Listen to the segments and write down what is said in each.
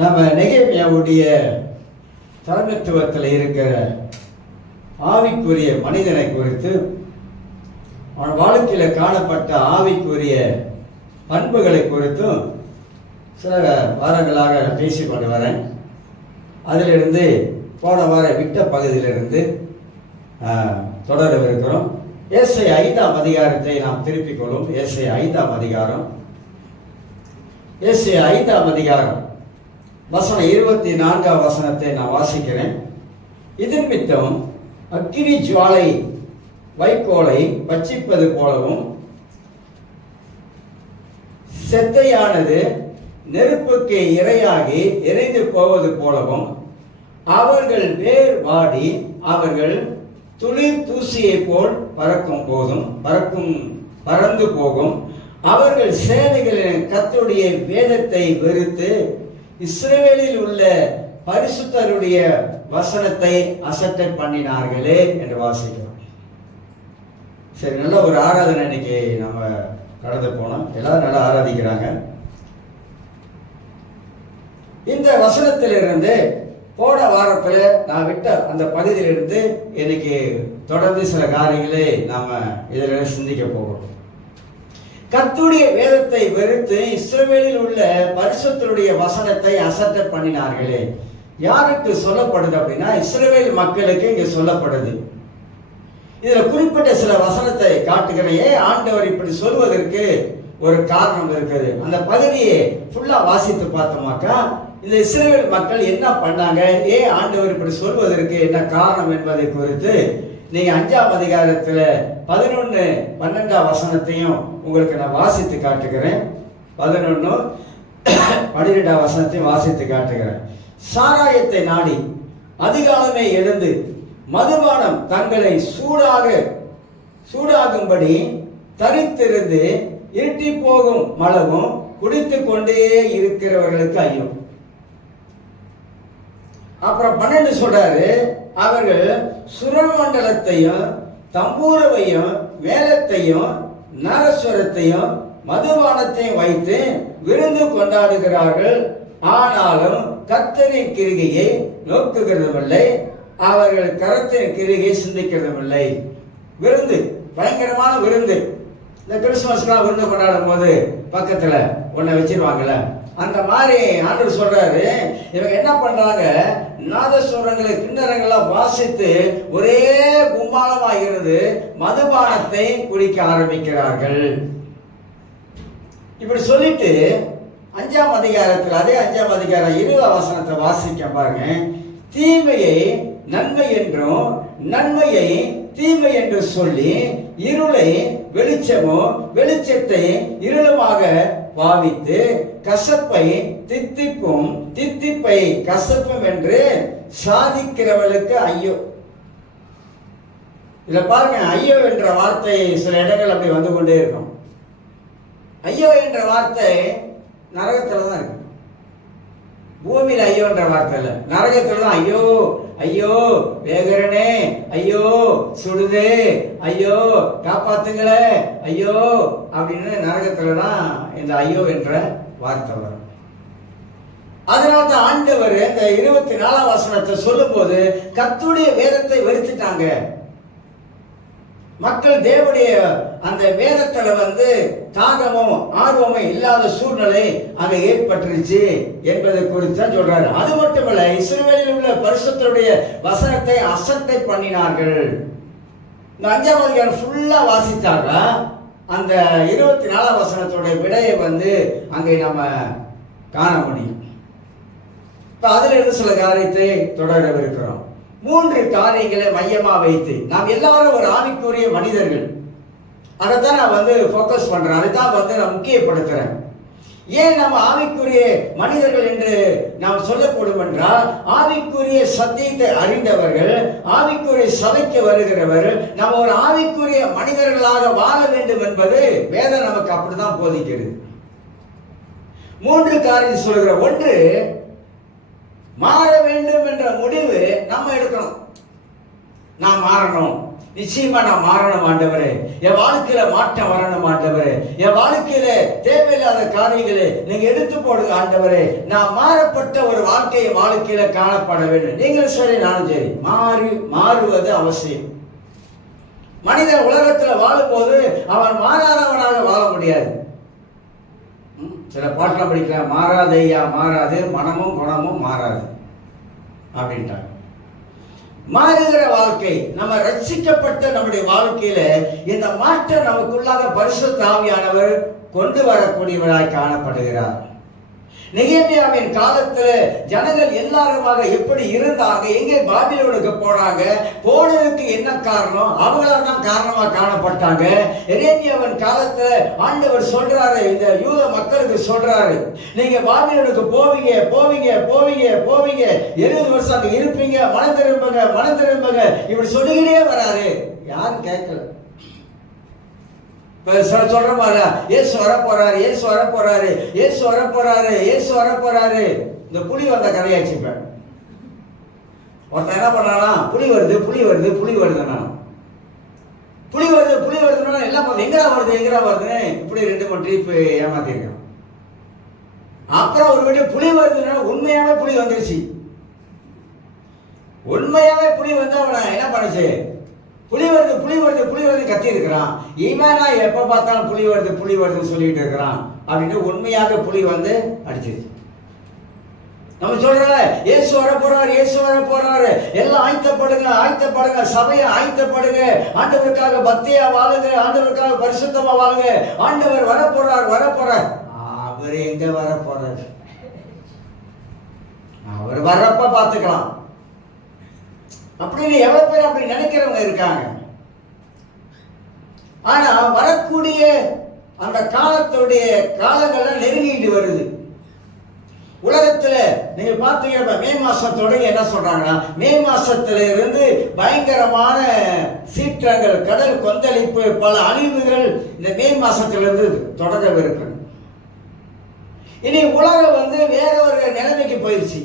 நம்ம நெகேமியாவுடைய தலைமைத்துவத்தில் இருக்கிற ஆவிக்குரிய மனிதனை குறித்து, அவன் வாழ்க்கையில் காணப்பட்ட ஆவிக்குரிய பண்புகளை குறித்தும் சில வாரங்களாக பேசிக்கொண்டு வரேன். அதிலிருந்து போன வார விட்ட பகுதியிலிருந்து தொடரவிருக்கிறோம். ஏசாயா 5ஆம் அதிகாரத்தை நாம் திருப்பிக் கொள்ளும். ஏசாயா 5ஆம் அதிகாரம், ஏசாயா 5ஆம் அதிகாரம் வசனம் 24ஆம் வசனத்தை நான் வாசிக்கிறேன். இதன் மித்தம் அக்கினி ஜுவாலை வைக்கோலை பட்சிப்பது போலவும், செத்தையானது நெருப்புக்கு இரையாகி எரிந்து போவது போலவும், அவர்கள் வேர் வாடி அவர்கள் துளிர் தூசியை போல் பறந்து போகும். அவர்கள் சேனைகளின் கர்த்தருடைய வேதத்தை வெறுத்து இஸ்ரவேலில் உள்ள பரிசுத்தருடைய வசனத்தை அசட்டை பண்ணினார்களே என்று வாசிக்கிறோம். சரி, நல்ல ஒரு ஆராதனை இன்னைக்கு நம்ம கடந்து போனோம். எல்லாரும் நல்லா ஆராதிக்கிறாங்க. இந்த வசனத்திலிருந்து போன வாரத்தில் நான் விட்ட அந்த பகுதியிலிருந்து இன்னைக்கு தொடர்ந்து சில காரியங்களை நாம இதில் சிந்திக்க போகிறோம். கர்த்தருடைய வேதத்தை வெறுத்து இஸ்ரவேலில் உள்ள பரிசுத்தருடைய வசனத்தை அசட்டை பண்ணினார்களே. யாருக்கு சொல்லப்படுது அப்படின்னா, இஸ்ரவேல் மக்களுக்கு இங்க சொல்லப்படுது. இதுல குறிப்பிட்ட சில வசனத்தை காட்டுகிறேன். ஏன் ஆண்டவர் இப்படி சொல்வதற்கு ஒரு காரணம் இருக்குது. அந்த பகுதியை ஃபுல்லா வாசித்து பார்த்தோமாக்கா, இந்த இஸ்ரவேல் மக்கள் என்ன பண்ணாங்க, ஏன் ஆண்டவர் இப்படி சொல்வதற்கு என்ன காரணம் என்பதை குறித்து நீங்க 5ஆம் அதிகாரத்துல 11, 12ஆம் வசனத்தையும் உங்களுக்கு நான் வாசித்து காட்டுகிறேன். 11, 12ஆம் வசனத்தையும் வாசித்து காட்டுகிறேன். சாராயத்தை நாடி அதிகாலமே எழுந்து மதுபானம் தங்களை சூடாகும்படி தரித்திருந்து இருட்டி போகும் மளவும் குடித்து கொண்டே இருக்கிறவர்களுக்கு ஐயோ. அப்புறம் 12 சொல்றாரு, அவர்கள் சுரமண்டலத்தையும் தம்பூரவையும் மேளத்தையும் நரஸ்வரத்தையும் மதுபானத்தையும் வைத்து விருந்து கொண்டாடுகிறார்கள். ஆனாலும் கர்த்தரின் கிரிகையை நோக்குகிறதுமில்லை, அவர்கள் கரத்தின் கிரிகை சிந்திக்கிறதுமில்லை. விருந்து, பயங்கரமான விருந்து. இந்த கிறிஸ்துமஸ்லாம் விருந்து கொண்டாடும் போது பக்கத்துல ஒன்ன வச்சிருவாங்கல்ல, அந்த மாதிரி ஆண்டவர் சொல்றாரு, இவங்க என்ன பண்றாங்க, நாதஸ்வரங்களை கிண்ணறங்களாம் வாசித்து ஒரே கும்மாளமா இருந்து மதுபானத்தை குடிக்க ஆரம்பிக்கிறார்கள். இப்படி சொல்லிட்டு 5ஆம் அதிகாரத்தில், அதே 5ஆம் அதிகாரம் 20ஆம் வசனத்தை வாசிக்க பாருங்க. தீமையை நன்மை என்றும் நன்மையை தீமை என்று சொல்லி இருளை வெளிச்சமும் வெளிச்சத்தை இருளுமாக பாவித்து கசப்பை தித்திப்பும் தித்திப்பை கசப்பும் என்று சாதிக்கிறவளுக்கு ஐயோ. இதுல பாருங்க, ஐயோ என்ற வார்த்தை சில இடங்கள் அப்படி வந்து கொண்டே இருக்கும். ஐயோ என்ற வார்த்தை நரகத்துல தான் இருக்கு. பூமியில் ஐயோ என்ற வார்த்தை இல்லை, நரகத்துல தான் ஐயோ ஐயோ வேகரனே, ஐயோ சுடுதே, ஐயோ காப்பாத்துங்களே, ஐயோ அப்படின்னு நரகத்துல தான் இந்த ஐயோ என்ற வார்த்தை வரும். அதனால தான் ஆண்டவர் இந்த 24ஆம் வசனத்தை சொல்லும் போது கர்த்தருடைய வேதத்தை வெறுத்துட்டாங்க. மக்கள் தேவனுடைய அந்த வேதத்துல தாகமும் ஆர்வமும் இல்லாத சூழ்நிலை அங்க ஏற்பட்டுருச்சு என்பதை குறித்து தான் சொல்றாரு. அது மட்டுமல்ல, இஸ்ரவேலில் உள்ள பரிசுத்தருடைய வசனத்தை அசட்டை பண்ணினார்கள். இந்த 5ஆம் அதிகாரம் ஃபுல்லா வாசித்தாங்க. அந்த 24ஆம் வசனத்துடைய விடையை அங்கே நம்ம காண முடியும். இப்ப அதுல இருந்து சில காரியத்தை தொடரவிருக்கிறோம். 3 காரியங்களை மையமா வைத்து, நாம் எல்லாரும் ஒரு ஆவிக்குரிய மனிதர்கள். அதைத்தான் நான் ஃபோக்கஸ் பண்றேன், அதைத்தான் நான் முக்கியப்படுத்துறேன். ஏன் நம்ம ஆவிக்குரிய மனிதர்கள் என்று நாம் சொல்லக்கூடும் என்றால், ஆவிக்குரிய சத்தியத்தை அறிந்தவர்கள், ஆவிக்குரிய சபைக்கு வருகிறவர்கள், நம்ம ஒரு ஆவிக்குரிய மனிதர்களாக வாழ வேண்டும் என்பது வேதம் நமக்கு அப்படிதான் போதிக்கிறது. 3 காரியம் சொல்கிற. 1, மாற வேண்டும் என்ற முடிவு நம்ம எடுக்கணும். நான் மாறணும், நிச்சயமா நான் மாறணும் ஆண்டவரே, என் வாழ்க்கையில மாற்றம் வரணும் ஆண்டவரே, என் வாழ்க்கையில தேவையில்லாத காரியங்களை நீங்க எடுத்து போடுங்க ஆண்டவரே, நான் மாறப்பட்ட ஒரு வாழ்க்கையை வாழ்க்கையில காணப்பட வேண்டும். நீங்களும் சரி நானும் சரி மாறுவது அவசியம். மனிதன் உலகத்துல வாழும்போது அவன் மாறாதவனாக வாழ முடியாது. சில பாட்டெல்லாம் படிக்கலாம், மாறாதையா மாறாது, மனமும் குணமும் மாறாது அப்படின்ட்டாங்க. மாறுகிற வாழ்க்கை, நம்ம ரட்சிக்கப்பட்ட நம்முடைய வாழ்க்கையில இந்த மாற்றம் நமக்குள்ளாக பரிசுத்த ஆவியானவர் கொண்டு வரக்கூடியவராய் காணப்படுகிறார். நெகேமியாவின் காலத்துல ஜனங்கள் எல்லாருமாக எப்படி இருந்தாங்க, எங்கே பாபிலோனுக்கு போனாங்க, போனதுக்கு என்ன காரணம், அவங்களால தான் காரணமா காணப்பட்டாங்க. எரேமியாவின் காலத்துல ஆண்டவர் சொல்றாரு, இந்த யூத மக்களுக்கு சொல்றாரு, நீங்க பாபிலோனுக்கு போவீங்க போவீங்க போவீங்க போவீங்க, 70 வருஷம் அங்க இருப்பீங்க, மனம் திரும்புங்க இப்படி சொல்லிக்கிட்டே வராரு. யாரும் கேட்கல. சொல்ற மாதிரி இயேசு வரப்போறாரு, இயேசு வரப்போறாரு, இயேசு வரப்போறாரு, இயேசு வரப்போறாரு. இந்த புலி வந்த கதையாச்சு. இப்ப ஒருத்தன் என்ன பண்ணானா, புலி வருது புலி வருது புலி வருதுன்னா, புலி வருது புலி வருதுன்னா எல்லாம் எங்கடா வருது இப்படி 2-3 ட்ரிப் ஏமாத்திருக்கான். அப்புறம் ஒரு வீட்டு புலி வருதுன்னா உண்மையாவே புலி வந்துருச்சு. உண்மையாவே புலி வந்து அவனை என்ன பண்ணுச்சு, புலி வருது புலி வருது புலி வருது கத்தி இருக்கிறான். இவனா எப்ப பார்த்தாலும் புலி வருதுன்னு சொல்லிட்டு இருக்கிறான் அப்படின்னு உண்மையாக புலி வந்து அடிச்சிருச்சு. நம்ம சொல்றோம் இயேசு வர போறாரு, இயேசு வர போறாரு, எல்லாம் ஆயத்தப்படுங்க, சபையை ஆயத்தப்படுங்க, ஆண்டவருக்காக பக்தியா வாழுங்க, ஆண்டவருக்காக பரிசுத்தமா வாழுங்க, ஆண்டவர் வரப்போறார். அவர் எங்க வர போறாரு, அவர் வர்றப்ப பார்த்துக்கலாம் அப்படின்னு எவ்வளவு பேர் அப்படி நினைக்கிறவங்க இருக்காங்க. ஆனா வரக்கூடிய அந்த காலத்துடைய காலங்கள்லாம் நெருங்கிட்டு வருது. உலகத்துல நீங்க பாத்தீங்கன்னா மே மாசம் தொடங்கி என்ன சொல்றாங்கன்னா, மே மாசத்துல இருந்து பயங்கரமான சீற்றங்கள், கடல் கொந்தளிப்பு, பல அழிவுகள் இந்த மே மாசத்துல இருந்து தொடங்கவிருக்கு. இனி உலகம் வந்து வேற ஒரு நிலைமைக்கு போயிடுச்சு.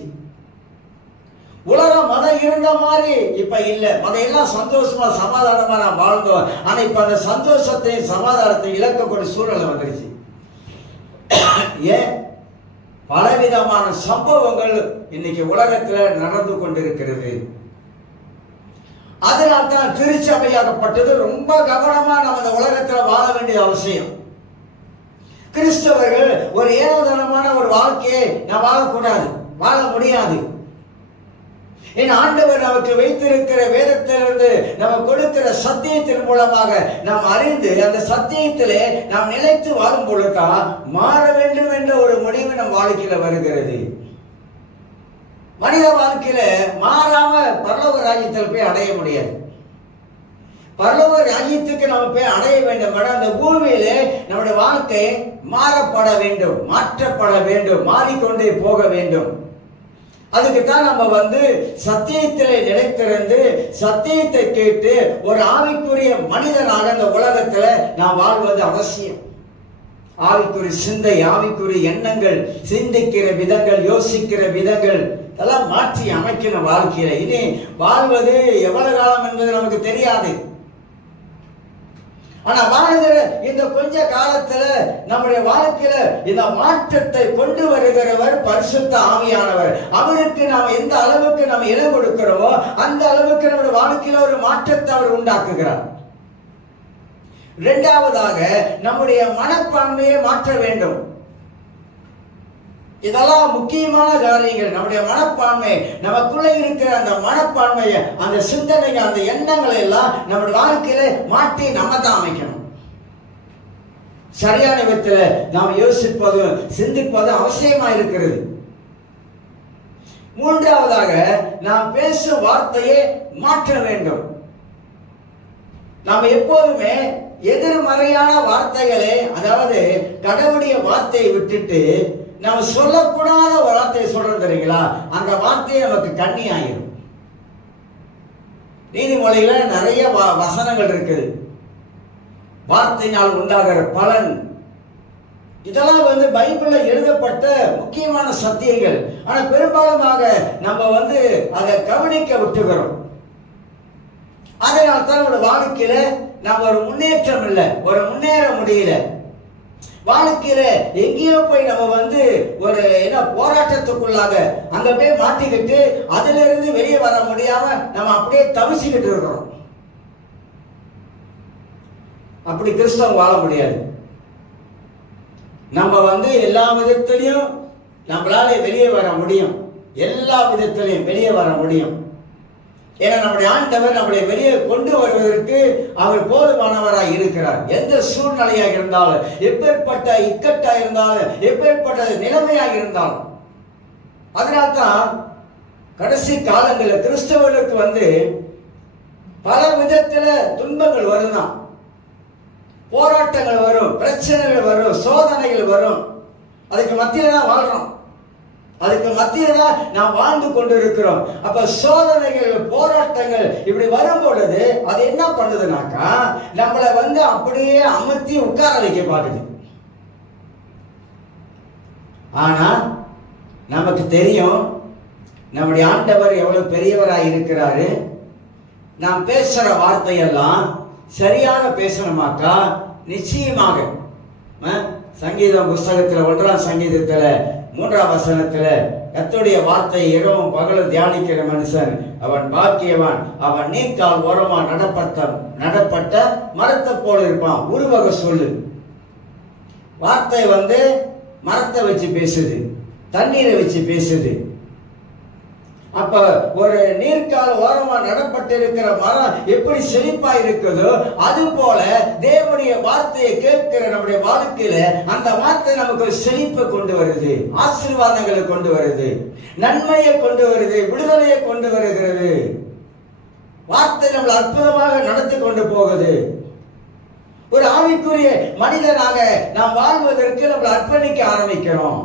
உலகம் மதம் இருந்த மாதிரி இப்ப இல்ல. மதம் எல்லாம் சந்தோஷமா சமாதானமா நான் வாழ்ந்தோம். ஆனா இப்ப அந்த சந்தோஷத்தையும் சமாதானத்தையும் இழக்கக்கூடிய சூழ்நிலை வந்துருச்சு. ஏன்? பலவிதமான சம்பவங்கள் இன்னைக்கு உலகத்துல நடந்து கொண்டிருக்கிறது. அதனால் தான் திருச்சபையாகப்பட்டது ரொம்ப கவனமா நம்ம இந்த உலகத்துல வாழ வேண்டிய அவசியம். கிறிஸ்தவர்கள் ஒரு ஏனோதானமான ஒரு வாழ்க்கையை நான் வாழக்கூடாது, வாழ முடியாது. என் ஆண்டவர் நமக்கு வைத்திருக்கிற வேதத்திலிருந்து நம்ம கொடுக்கிற சத்தியத்தின் மூலமாக நாம் அறிந்து அந்த சத்தியத்திலே நாம் நிலைத்து வாழும் பொழுதுதான் மாற வேண்டும் என்ற ஒரு முடிவு நம் வாழ்க்கையில வருகிறது. மனித வாழ்க்கையில மாறாம பரலோக ராஜ்யத்தில் போய் அடைய முடியாது. பரலோக ராஜ்யத்துக்கு நம்ம போய் அடைய வேண்டும். அந்த பூமியிலே நம்முடைய வாழ்க்கை மாறப்பட வேண்டும், மாற்றப்பட வேண்டும், மாறிக்கொண்டே போக வேண்டும். அதுக்குத்தான் நம்ம வந்து சத்தியத்திலே நிலைத்திருந்து சத்தியத்தை கேட்டு ஒரு ஆவிக்குரிய மனிதனாக அந்த உலகத்துல நாம் வாழ்வது அவசியம். ஆவிக்குரிய சிந்தை, ஆவிக்குரிய எண்ணங்கள், சிந்திக்கிற விதங்கள், யோசிக்கிற விதங்கள் எல்லாம் மாற்றி அமைக்கணும் வாழ்க்கையில. இனி வாழ்வது எவ்வளவு காலம் என்பது நமக்கு தெரியாது. ஆனா வாழ்கிற இந்த கொஞ்ச காலத்துல நம்முடைய வாழ்க்கையில இந்த மாற்றத்தை கொண்டு வருகிறவர் பரிசுத்த ஆவியானவர். அவருக்கு நாம் எந்த அளவுக்கு நாம் இடம் கொடுக்கிறோமோ அந்த அளவுக்கு நம்முடைய வாழ்க்கையில ஒரு மாற்றத்தை அவர் உண்டாக்குகிறார். இரண்டாவதாக நம்முடைய மனப்பான்மையை மாற்ற வேண்டும். இதெல்லாம் முக்கியமான காரியங்கள். நம்முடைய மனப்பான்மை, நமக்குள்ள இருக்கிற அந்த மனப்பான்மையை, அந்த சிந்தனைகள், அந்த எண்ணங்களை எல்லாம் நம்முடைய வாழ்க்கையில மாற்றி நம்ம தான் அமைக்கணும். சரியான விதத்தில் நாம் யோசிப்பதும் சிந்திப்பதும் அவசியமா இருக்கிறது. மூன்றாவதாக நாம் பேசும் வார்த்தையை மாற்ற வேண்டும். நாம் எப்போதுமே எதிர்மறையான வார்த்தைகளை, அதாவது கடவுளுடைய வார்த்தையை விட்டுட்டு நம்ம சொல்லக்கூடாத வார்த்தையை சொல்றோம் தெரியுங்களா, அந்த வார்த்தையை நமக்கு கண்ணி ஆயிரும். நீதிமொழியில நிறைய வசனங்கள் இருக்குது. வார்த்தையினால் உண்டாகிற பலன், இதெல்லாம் வந்து பைபிள்ல எழுதப்பட்ட முக்கியமான சத்தியங்கள். ஆனா பெரும்பாலுமாக நம்ம வந்து அதை கவனிக்க விட்டுகிறோம். அதனால தான் நம்மளோட வாழ்க்கையில நம்ம ஒரு முன்னேற்றம் இல்லை, ஒரு முன்னேற முடியல. வாழ்க்கையில எங்கேயோ போய் நம்ம வந்து ஒரு போராட்டத்துக்குள்ளாக அங்க போய் மாட்டிக்கிட்டு அதுல இருந்து வெளியே வர முடியாம நம்ம அப்படியே தவிச்சுக்கிட்டு இருக்கிறோம். அப்படி கிறிஸ்தவம் வாழ முடியாது. நம்ம வந்து எல்லா விதத்திலையும் நம்மளால வெளியே வர முடியும், எல்லா விதத்திலையும் வெளியே வர முடியும். ஏன்னா நம்முடைய ஆண்டவர் நம்மளை வெளியே கொண்டு வருவதற்கு அவர் போதுமானவராக இருக்கிறார். எந்த சூழ்நிலையாக இருந்தாலும், எப்பேற்பட்ட இக்கட்டாக இருந்தாலும், எப்பேற்பட்ட நிலைமையாக இருந்தாலும். அதனால்தான் கடைசி காலங்களில் கிறிஸ்தவர்களுக்கு வந்து பல விதத்துல துன்பங்கள் வருதான், போராட்டங்கள் வரும், பிரச்சனைகள் வரும், சோதனைகள் வரும். அதுக்கு மத்தியில தான் வாழ்றோம், அதுக்கு மத்தியில தான் நாம் வாழ்ந்து கொண்டு இருக்கிறோம். அப்ப சோதனைகள், போராட்டங்கள் இப்படி வரும் பொழுது அது என்ன பண்ணுதுனாக்கா நம்மளை வந்து அப்படியே அமர்த்தி உட்கார வைக்க பார்க்குது. ஆனா நமக்கு தெரியும் நம்முடைய ஆண்டவர் எவ்வளவு பெரியவராக இருக்கிறாரு. நாம் பேசுற வார்த்தையெல்லாம் சரியாக பேசணுமாக்கா நிச்சயமாக சங்கீதம் புஸ்தகத்தில் 1ஆம் சங்கீதத்தில் 3ஆம் வசனத்துல கர்த்தருடைய வார்த்தையை இரவும் பகலும் தியானிக்கிற மனுஷன் அவன் பாக்கியவான், அவன் நீர்க்கால் ஓரமா நடப்பட்ட மரத்தை போல இருப்பான். உருவக சொல்லு. வார்த்தை வந்து மரத்தை வச்சு பேசுது, தண்ணீரை வச்சு பேசுது. அப்ப ஒரு நீர்க்கால் ஓரமா நடப்பட்டிருக்கிற மரம் எப்படி செழிப்பா இருக்குதோ அது போல தேவனுடைய வார்த்தையை கேட்கிற நம்முடைய வாழ்க்கையில அந்த வார்த்தை நமக்கு செழிப்பை கொண்டு வருது, ஆசீர்வாதங்களை கொண்டு வருது, நன்மையை கொண்டு வருது, விடுதலையை கொண்டு வருகிறது. வார்த்தை நம்மளை அற்புதமாக நடத்தி கொண்டு போகுது. ஒரு ஆவிக்குரிய மனிதனாக நாம் வாழ்வதற்கு நம்மளை அர்ப்பணிக்க ஆரம்பிக்கிறோம்.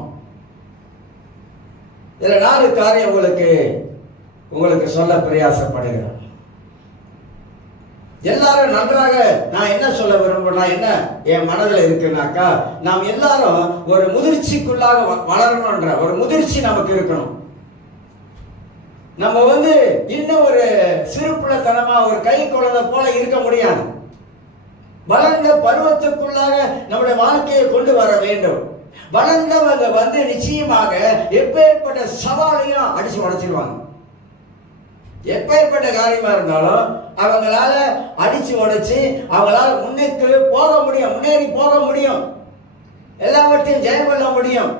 இதுல 4 காரியம் உங்களுக்கு சொல்ல பிரயாசப்படுகிறேன். எல்லாரும் நன்றாக நான் என்ன சொல்ல விரும்புறேன், என்ன என் மனதில் இருக்குனாக்கா, நாம் எல்லாரும் ஒரு முதிர்ச்சிக்குள்ளாக வளரணும்ன்ற ஒரு முதிர்ச்சி நமக்கு இருக்கணும். நம்ம வந்து இன்னும் ஒரு சிறுபிள்ளைத்தனமா ஒரு கை குழந்தை போல இருக்க முடியாது. வளர்ந்த பருவத்துக்குள்ளாக நம்முடைய வாழ்க்கையை கொண்டு வர வேண்டும். வளர்ந்தவங்க வந்து நிச்சயமாக எப்பேற்பட்ட சவாலையும் அடிச்சு உடைச்சிருவாங்க. எப்பேற்பட்ட காரியமா இருந்தாலும் அவங்களால அடிச்சு உடைச்சு அவங்களால முன்னேறி போக முடியும், எல்லாவற்றையும் ஜெயம் கொள்ள முடியும்.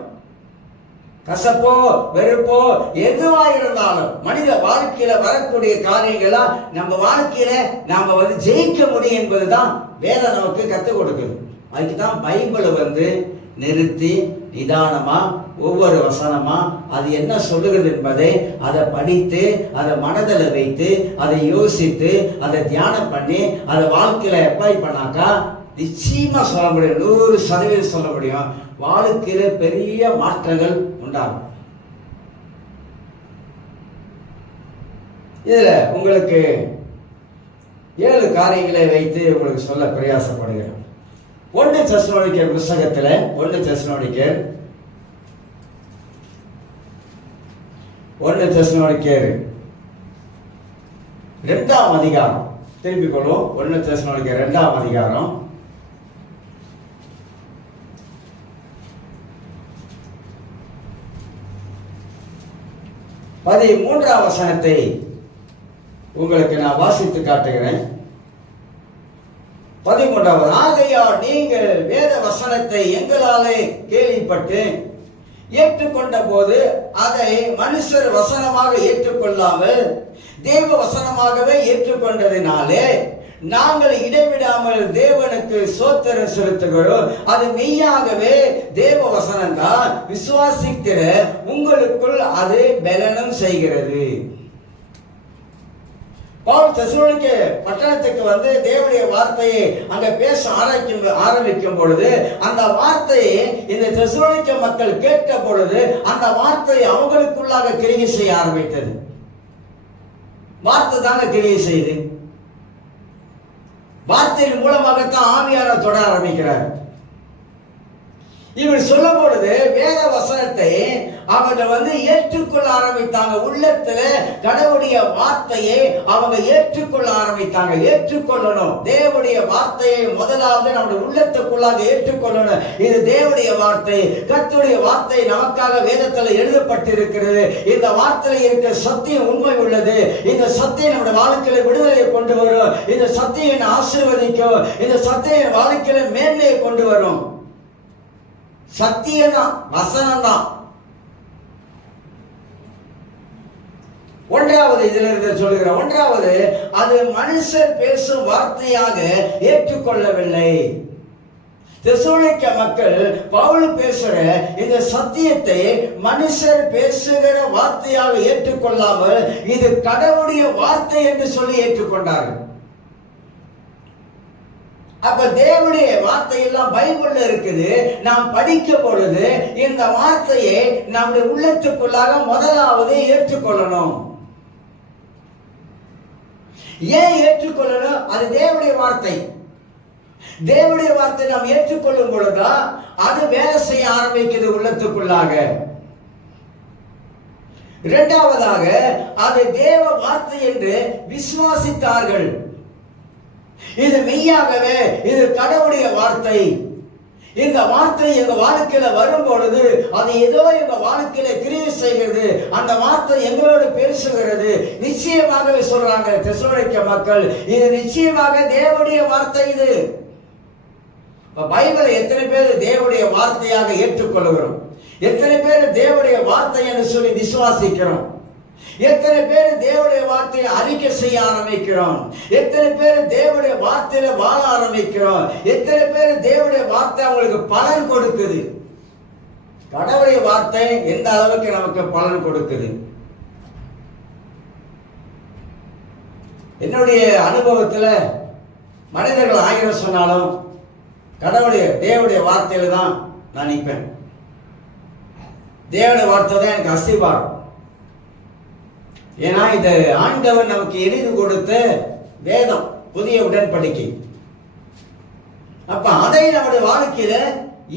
கசப்போ வெறுப்போ எதுவா இருந்தாலும் மனித வாழ்க்கையில வரக்கூடிய காரியங்களா நம்ம வாழ்க்கையில நாம வந்து ஜெயிக்க முடியும் என்பதுதான் வேதம் நமக்கு கற்றுக் கொடுக்குது. அதுக்கு தான் பைபிளை வந்து நிறுத்தி நிதானமா ஒவ்வொரு வசனமா அது என்ன சொல்லுகிறது என்பதை அதை படித்து அதை மனதில் வைத்து அதை யோசித்து அதை தியானம் பண்ணி அதை வாழ்க்கையில அப்ளை பண்ணாக்கா நிச்சயமா சொல்ல முடியும், 100% சொல்ல முடியும். வாழ்க்கையில பெரிய மாற்றங்கள் உண்டாகும். இதுல உங்களுக்கு 7 காரியங்களை வைத்து உங்களுக்கு சொல்ல பிரயாசப்படுகிறேன். 1 தெசலோனிக்கேயர் புத்தகத்துல 1 தெசலோனிக்கேயர் 2ஆம் அதிகாரம் திருப்பிக் கொள்வோம். 1 தெசலோனிக்கேயர் 2ஆம் அதிகாரம் 13ஆம் வசனத்தை உங்களுக்கு நான் வாசித்து காட்டுகிறேன். 13வது, ஆகையால் நீங்கள் வேத வசனத்தை எங்களாலே கேள்விப்பட்டு ஏற்றுக்கொண்ட போது அதை மனுஷர் வசனமாக ஏற்றுக்கொள்ளாமல் தேவ வசனமாகவே ஏற்றுக்கொண்டதினாலே நாங்கள் இடைவிடாமல் தேவனுக்கு ஸ்தோத்திரம் செலுத்துகிறோம். அது மெய்யாகவே தேவ வசனம் தான், விசுவாசிக்கிற உங்களுக்குள் அது பலனும் செய்கிறது. பவுல் தெசலோனிக்கே பட்டணத்துக்கு வந்து தேவனுடைய வார்த்தையை அங்க பேச ஆரம்பிக்கும் பொழுது அந்த வார்த்தையை இந்த தெசலோனிக்கே மக்கள் கேட்ட பொழுது அந்த வார்த்தை அவங்களுக்குள்ளாக கிரியை செய்ய ஆரம்பித்தது. வார்த்தை தாங்க கிரியை செய்து, வார்த்தையின் மூலமாகத்தான் ஆவியானவர் தொட ஆரம்பிக்கிறார். இவர் சொல்லும் பொழுது வேத வசனத்தை அவங்க ஏற்றுக்கொள்ள ஆரம்பித்தாங்க. உள்ளத்துல கடவுளுடைய வார்த்தையை அவங்க ஏற்றுக்கொள்ள ஆரம்பித்தாங்க. ஏற்றுக்கொள்ளணும், தேவனுடைய வார்த்தையை முதலாவது நம்முடைய உள்ளத்துக்குள்ளாக ஏற்றுக்கொள்ளணும். இது தேவனுடைய வார்த்தை, கர்த்தருடைய வார்த்தை நமக்காக வேதத்தில் எழுதப்பட்டிருக்கிறது. இந்த வார்த்தையில் இருக்க சத்தியம் உண்மை உள்ளது. இந்த சத்தியம் நம்முடைய வாழ்க்கையில விடுதலையை கொண்டு வரும். இந்த சத்தியம் ஆசீர்வதிக்கும். இந்த சத்தியம் வாழ்க்கையில மேன்மையை கொண்டு வரும். சத்தியம் தான், வசனம் தான். ஒன்றாவது இதுல இருந்து சொல்லுகிற ஒன்றாவது, அது மனுஷர் பேசும் வார்த்தையாக ஏற்றுக்கொள்ளவில்லை. தெசலோனிக்க மக்கள் பவுல் பேசுற இந்த சத்தியத்தை மனுஷர் பேசுகிற வார்த்தையாக ஏற்றுக்கொள்ளாமல் இது கடவுளுடைய வார்த்தை என்று சொல்லி ஏற்றுக்கொண்டார்கள். அப்ப தேவனுடைய வார்த்தை எல்லாம் பைபிள்ல இருக்குது. நாம் படிக்கும் பொழுது இந்த வார்த்தையை நம்முடைய உள்ளத்துக்குள்ளாக முதலாவது ஏற்றுக்கொள்ளணும். ஏன் ஏற்றுக்கொள்ளணும்? அது தேவனுடைய வார்த்தை. தேவனுடைய வார்த்தை நாம் ஏற்றுக்கொள்ளும் பொழுதுதான் அது வேலை செய்ய ஆரம்பிக்குது உள்ளத்துக்குள்ளாக. இரண்டாவதாக, அது தேவ வார்த்தை என்று விசுவாசித்தார்கள். இது மெய்யாகவே இது கடவுளுடைய வார்த்தை. இந்த வார்த்தை எங்க வாழ்க்கையில வரும் பொழுது அது ஏதோ எங்க வாழ்க்கையில கிரியை செய்கிறது. அந்த வார்த்தை எங்களோடு பேசுகிறது. நிச்சயமாகவே சொல்றாங்க தெசலோனிக்க மக்கள், இது நிச்சயமாக தேவனுடைய வார்த்தை. இது பைபிளை எத்தனை பேர் தேவனுடைய வார்த்தையாக ஏற்றுக்கொள்கிறோம்? எத்தனை பேர் தேவனுடைய வார்த்தை என்று சொல்லி விசுவாசிக்கிறோம்? எத்தனை பேர் தேவனுடைய வார்த்தையை அறிக்கை செய்ய ஆரம்பிக்கிறோம்? எத்தனை பேர் தேவனுடைய வார்த்தையில வாழ ஆரம்பிக்கிறோம்? எத்தனை பேர் தேவனுடைய வார்த்தை அவங்களுக்கு பலன் கொடுக்குது? கடவுளுடைய வார்த்தை எந்த அளவுக்கு நமக்கு பலன் கொடுக்குது? என்னுடைய அனுபவத்துல மனிதர்கள் 1000 சொன்னாலும் தேவனுடைய வார்த்தையில தான் நான் நிற்பேன். தேவனுடைய வார்த்தை தான் எனக்கு அஸ்திபாரம். ஏன்னா இது ஆண்டவர் நமக்கு எழுதி கொடுத்த வேதம், புதிய உடன்படிக்கை. அப்ப அதை நம்முடைய வாழ்க்கையில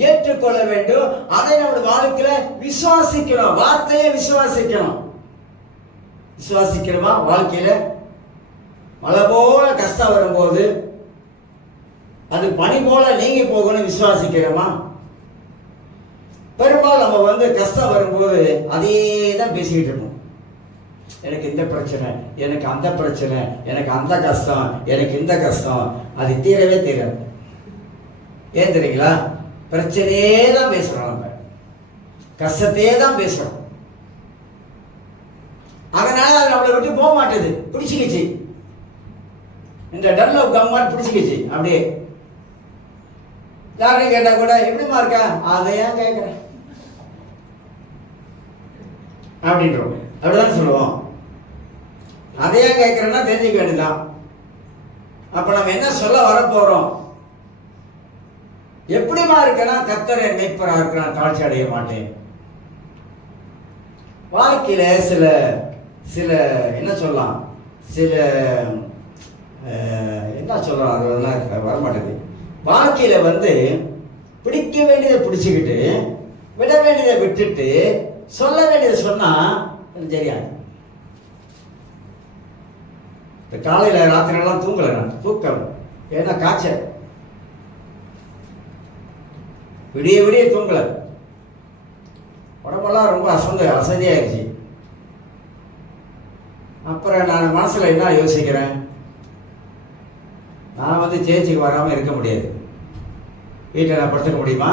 ஏற்றுக்கொள்ள வேண்டும். அதை நம்முடைய வாழ்க்கையில விசுவாசிக்கணும். வார்த்தையை விசுவாசிக்கணும். விசுவாசிக்கிறோமா? வாழ்க்கையில மழை போல கஷ்டம் வரும்போது அது பனி போல நீங்கி போகணும் விசுவாசிக்கிறோமா? பெரும்பாலும் நம்ம கஷ்டம் வரும்போது அதே தான் பேசிக்கிட்டு இருப்போம். எனக்கு இந்த பிரச்சனை, எனக்கு அந்த பிரச்சனை, எனக்கு அந்த கஷ்டம், எனக்கு இந்த கஷ்டம். அது தீரவே தீராது. ஏன் தெரியுங்களா? பிரச்சனையே தான் பேசுறோம், நம்ம கஷ்டத்தையே தான் பேசுறோம். அதனால அது நம்மளை விட்டு போக மாட்டேது. பிடிச்சிக்கிச்சு, இந்த டல்ல கம்மான்னு பிடிச்சிக்கிச்சு. அப்படியே யாரையும் கேட்டா கூட எப்படிமா இருக்கா, அதை ஏன் கேட்கிறேன் அப்படின்றோம். அப்படிதான் சொல்லுவோம். அதையா கேட்கிறேன்னா தெரிஞ்சுக்க வேண்டியதான். அப்ப நம்ம என்ன சொல்ல வரப்போறோம்? எப்படிமா இருக்கனா, கர்த்தர் என் மேய்ப்பரா இருக்கிறான், தாழ்ச்சி அடைய மாட்டேன். வாழ்க்கையில சில சில என்ன சொல்லலாம், சில என்ன சொல்லலாம், அதெல்லாம் வரமாட்டேது. வாழ்க்கையில பிடிக்க வேண்டியதை பிடிச்சுக்கிட்டு விட வேண்டியதை விட்டுட்டு சொல்ல வேண்டியதை சொன்னா தெரியாது. காலையில ராத்திரி எல்லாம் தூங்கல, நான் தூக்கம் ஏன்னா காய்ச்சல், விடிய விடிய தூங்கல, உடம்பெல்லாம் ரொம்ப அசதியாயிருச்சு. அப்புறம் நான் மனசுல என்ன யோசிக்கிறேன், நான் சேர்ச்சிக்கு வராம இருக்க முடியாது. வீட்டில் நான் படுத்துக்க முடியுமா?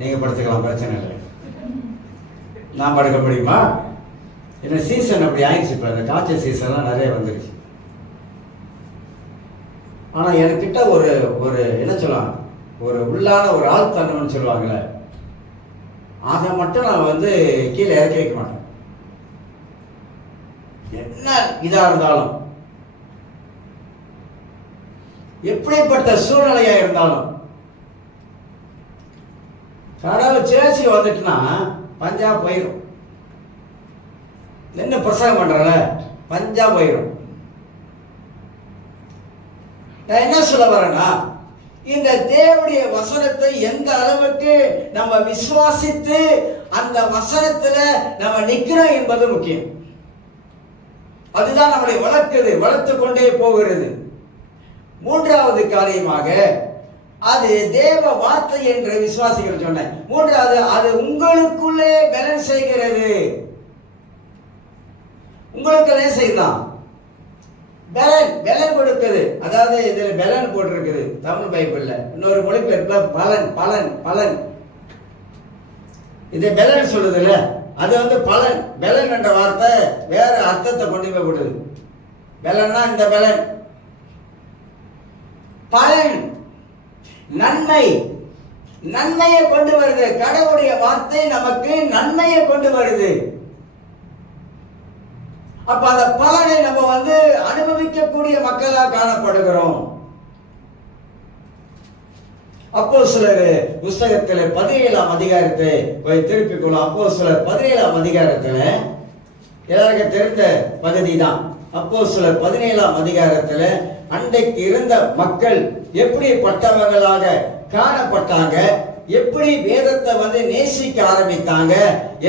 நீங்க படுத்துக்கலாம், பிரச்சனை இல்லை. நான் படுக்க முடியுமா? என்ன சீசன் அப்படி ஆயிடுச்சு. இப்போ இந்த காய்ச்சல் சீசன்லாம் நிறைய வந்துருச்சு. ஆனா என்கிட்ட ஒரு ஒரு என்ன சொல்லலாம், ஒரு உள்ளான ஒரு ஆழ்த்தனம்னு சொல்லுவாங்கல்ல, அதை மட்டும் நான் கீழே இறக்கி வைக்க மாட்டேன். என்ன இதா இருந்தாலும், எப்படிப்பட்ட சூழ்நிலையா இருந்தாலும், கடவுள் சேர்ச்சி வந்துட்டுனா பஞ்சாப் போயிடும். என்ன பிரசங்கம் பண்றல, பஞ்சாப் போயிடும். நான் என்ன சொல்ல வரேன்னா, இந்த தேவனுடைய வசனத்தை எந்த அளவுக்கு நம்ம விசுவாசித்து அந்த வசனத்துல நம்ம நிக்கிறோம் என்பது முக்கியம். அதுதான் நம்மளை வளர்த்து கொண்டே போகிறது. மூன்றாவது காரியமாக அது தேவ வார்த்தை என்று விசுவாசிகள் சொன்னேன். மூன்றாவது, அது உங்களுக்குள்ளே பலன் செய்கிறது. உங்களுக்குள்ளே செய்தான் பலன் கொடுக்குது. அதாவது இதுல பலன் போட்டிருக்குது தமிழ் பைபிள்ல. இன்னொரு மொழிபெயர்ப்புல பலன் பலன் பலன். இது பலன் சொல்லுதுல்ல, அது வந்து பலன். பலன் என்ற வார்த்தை வேற அர்த்தத்தை கொண்டு போய் விடுது. பலன்னா இந்த பலன் பலன் நன்மையை கொண்டு வருது. கடவுளுடைய வார்த்தை நமக்கு நன்மையை கொண்டு வருது. அப்ப அந்த பலனை நம்ம வந்து அனுபவிக்கக்கூடிய மக்களாக காணப்படுகிறோம். அப்போஸ்தலர் புஸ்தகத்தில் 17ஆம் அதிகாரத்தை போய் திருப்பிக் கொள்ளும். அப்போஸ்தலர் 17ஆம் அதிகாரத்தில் எல்லாருக்கும் தெரிந்த பகுதி தான். அப்போஸ்தலர் 17ஆம் அதிகாரத்தில் அன்றைக்கு இருந்த மக்கள் எப்படிப்பட்டவர்களாக காணப்பட்டாங்க, எப்படி வேதத்தை வந்து நேசிக்க ஆரம்பித்தாங்க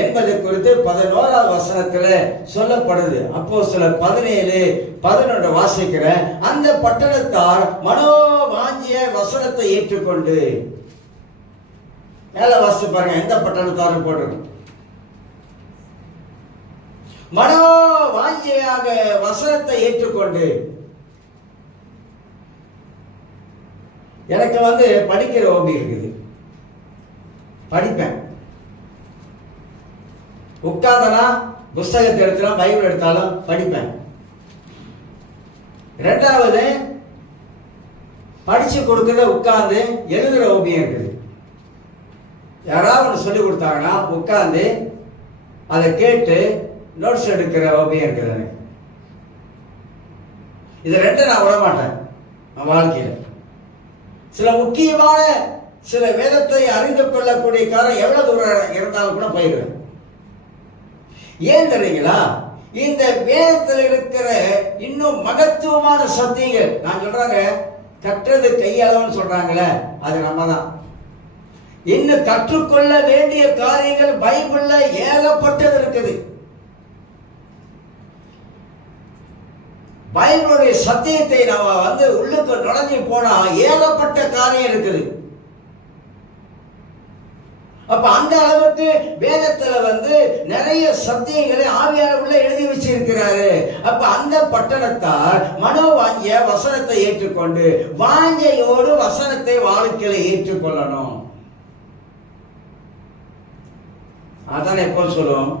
என்பது குறித்து 11ஆம் வசனத்துல சொல்லப்படுது. அப்போஸ்தலர் 17:11 வாசிக்கிற, அந்த பட்டணத்தார் மனோவாஞ்சிய வசனத்தை ஏற்றுக்கொண்டு, மேல வாசித்து பாருங்க எந்த பட்டணத்தாரும் போட்டிருக்கும். மனோவாஞ்சியாக வசனத்தை ஏற்றுக்கொண்டு. எனக்கு வந்து படிக்கிற ஹோபி இருக்குது, படிப்பேன். உட்கார்ந்தனா புஸ்தகத்தை எடுத்தாலும் பைபிள் எடுத்தாலும் படிப்பேன். இரண்டாவது, படிச்சு கொடுக்கறத உட்கார்ந்து எழுதுற ஹோபியும் இருக்குது. யாராவது ஒன்று சொல்லி கொடுத்தாங்கன்னா உட்கார்ந்து அதை கேட்டு நோட்ஸ் எடுக்கிற ஹோபியும் இருக்குது எனக்கு. இது ரெண்டும் நான் விட மாட்டேன் என் வாழ்க்கையில். சில முக்கியமான சில வேதத்தை அறிந்து கொள்ளக்கூடிய காரணம் எவ்வளவு தூரம் இருந்தாலும் கூட போயிடுவேன். ஏன் தெரியுங்களா? இந்த வேதத்தில் இருக்கிற இன்னும் மகத்துவமான சத்தியங்கள் நான் சொல்றாங்க, கற்றது கையளவுன்னு சொல்றாங்களே, அது நம்ம தான். இன்னும் கற்றுக்கொள்ள வேண்டிய காரியங்கள் பைபிள்ல ஏகப்பட்டது இருக்குது. பைபிளுடைய சத்தியத்தை நம்ம வந்து உள்ளுக்கு நுழைஞ்சு போனா ஏகப்பட்ட காரியம் இருக்குது. அப்ப அந்த அளவுக்கு வேதத்துல வந்து நிறைய சத்தியங்களை ஆவியானவர் உள்ள எழுதி வச்சிருக்கிறாரு. அப்ப அந்த பட்டணத்தார் மனோவாஞ்சிய வசனத்தை ஏற்றுக்கொண்டு வாஞ்சையோடு வசனத்தை வாழ்க்கையில ஏற்றுக்கொள்ளணும். அதான் எப்போ சொல்லுவோம்,